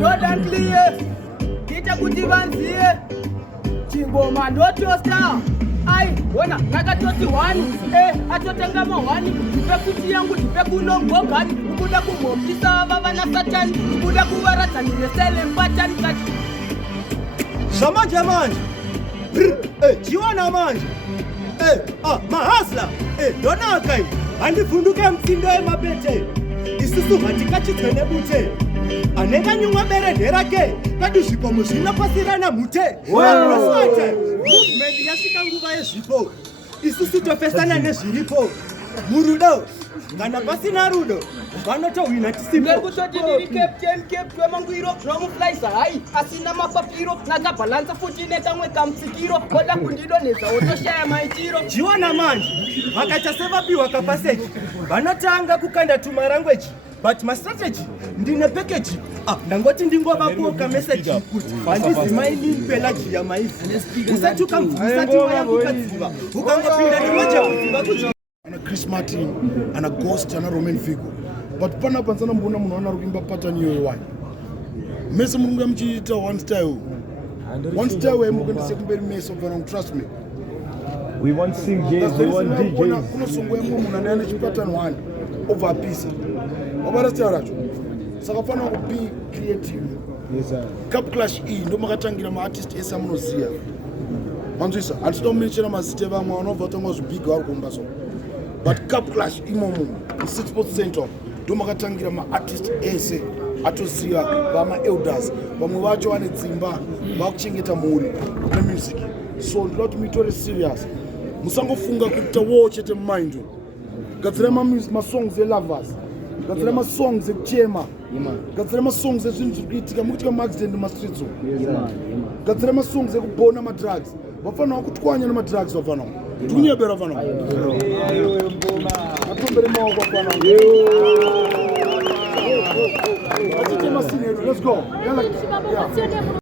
Loud and clear. Kita kutivanzie. Chingoma ndotosta. Ai, wona nakatoti 1 atotanga ma 1 kuti yangu ndipe kunongogani ukuda kumhopisa baba na satani ukuda kuvaradza nesele mpatani kati manje chiwana manje mahasla ndonaka handivhunduke mtsindo yemabete isusu hatikachitsene bute anenge nyumwa berede rake kati zvikomo zvinopasirana mute aswate movement yasvika nguva yezvipo isusu tofesana nezviripo murudo kana pasina rudo vanotohwina tisimekutoti ndiri captain wemangwiro zvomuflyisa hai asina mapapiro nakabhalansa futi nekamwe kamutsikiro koda kundidonhedza wotoshaya maitiro chiwana manje vakaita sevapiwa kapaseji vanotanga kukanda tumarangweji but mastrategy ndine package ndangoti ndingovapuwo kameseji kuti handizimailini pelaji yamaizi usati ukamvusati wayakukadziva ukangopinda nemajakudziva kuti ana Chris Martin ana Ghost ana Roman Figo but pana panzana mbona munhu ana ruimba pattern iyoyo why mese munhu ngamuchiita one style wemukendise kumberi mese obvana trust me we want singers we want DJs kunosongo yemwe munhu ane chipattern one over apisa wabarasta racho saka fana ku be creative Cup Clash ndo makatangira ma artist esa munoziya manzisa atitomenchera mazite vamwe vanobva tongwa zvibig vari kuumba so but Cup Clash imomo Sports Center ndo makatangira ma artist ese atoziva vama-elders vamwe vacho vane dzimba vakuchengeta mhuri nemusic. So ndinoda kuti muitore serious, musangofunga kuita wo chete mumind. Gadzira masongs elovers, gadzira masongs ekuchema, gadzira masongs ezvinhu zviri kuitika mukuitika maaccident mumastreets, gadzira masongs ekugona madrugs. Vafanira kutwanya nemadrugs, vafanira tikunyebera, vafanira atombere maoko, vafanira let's go.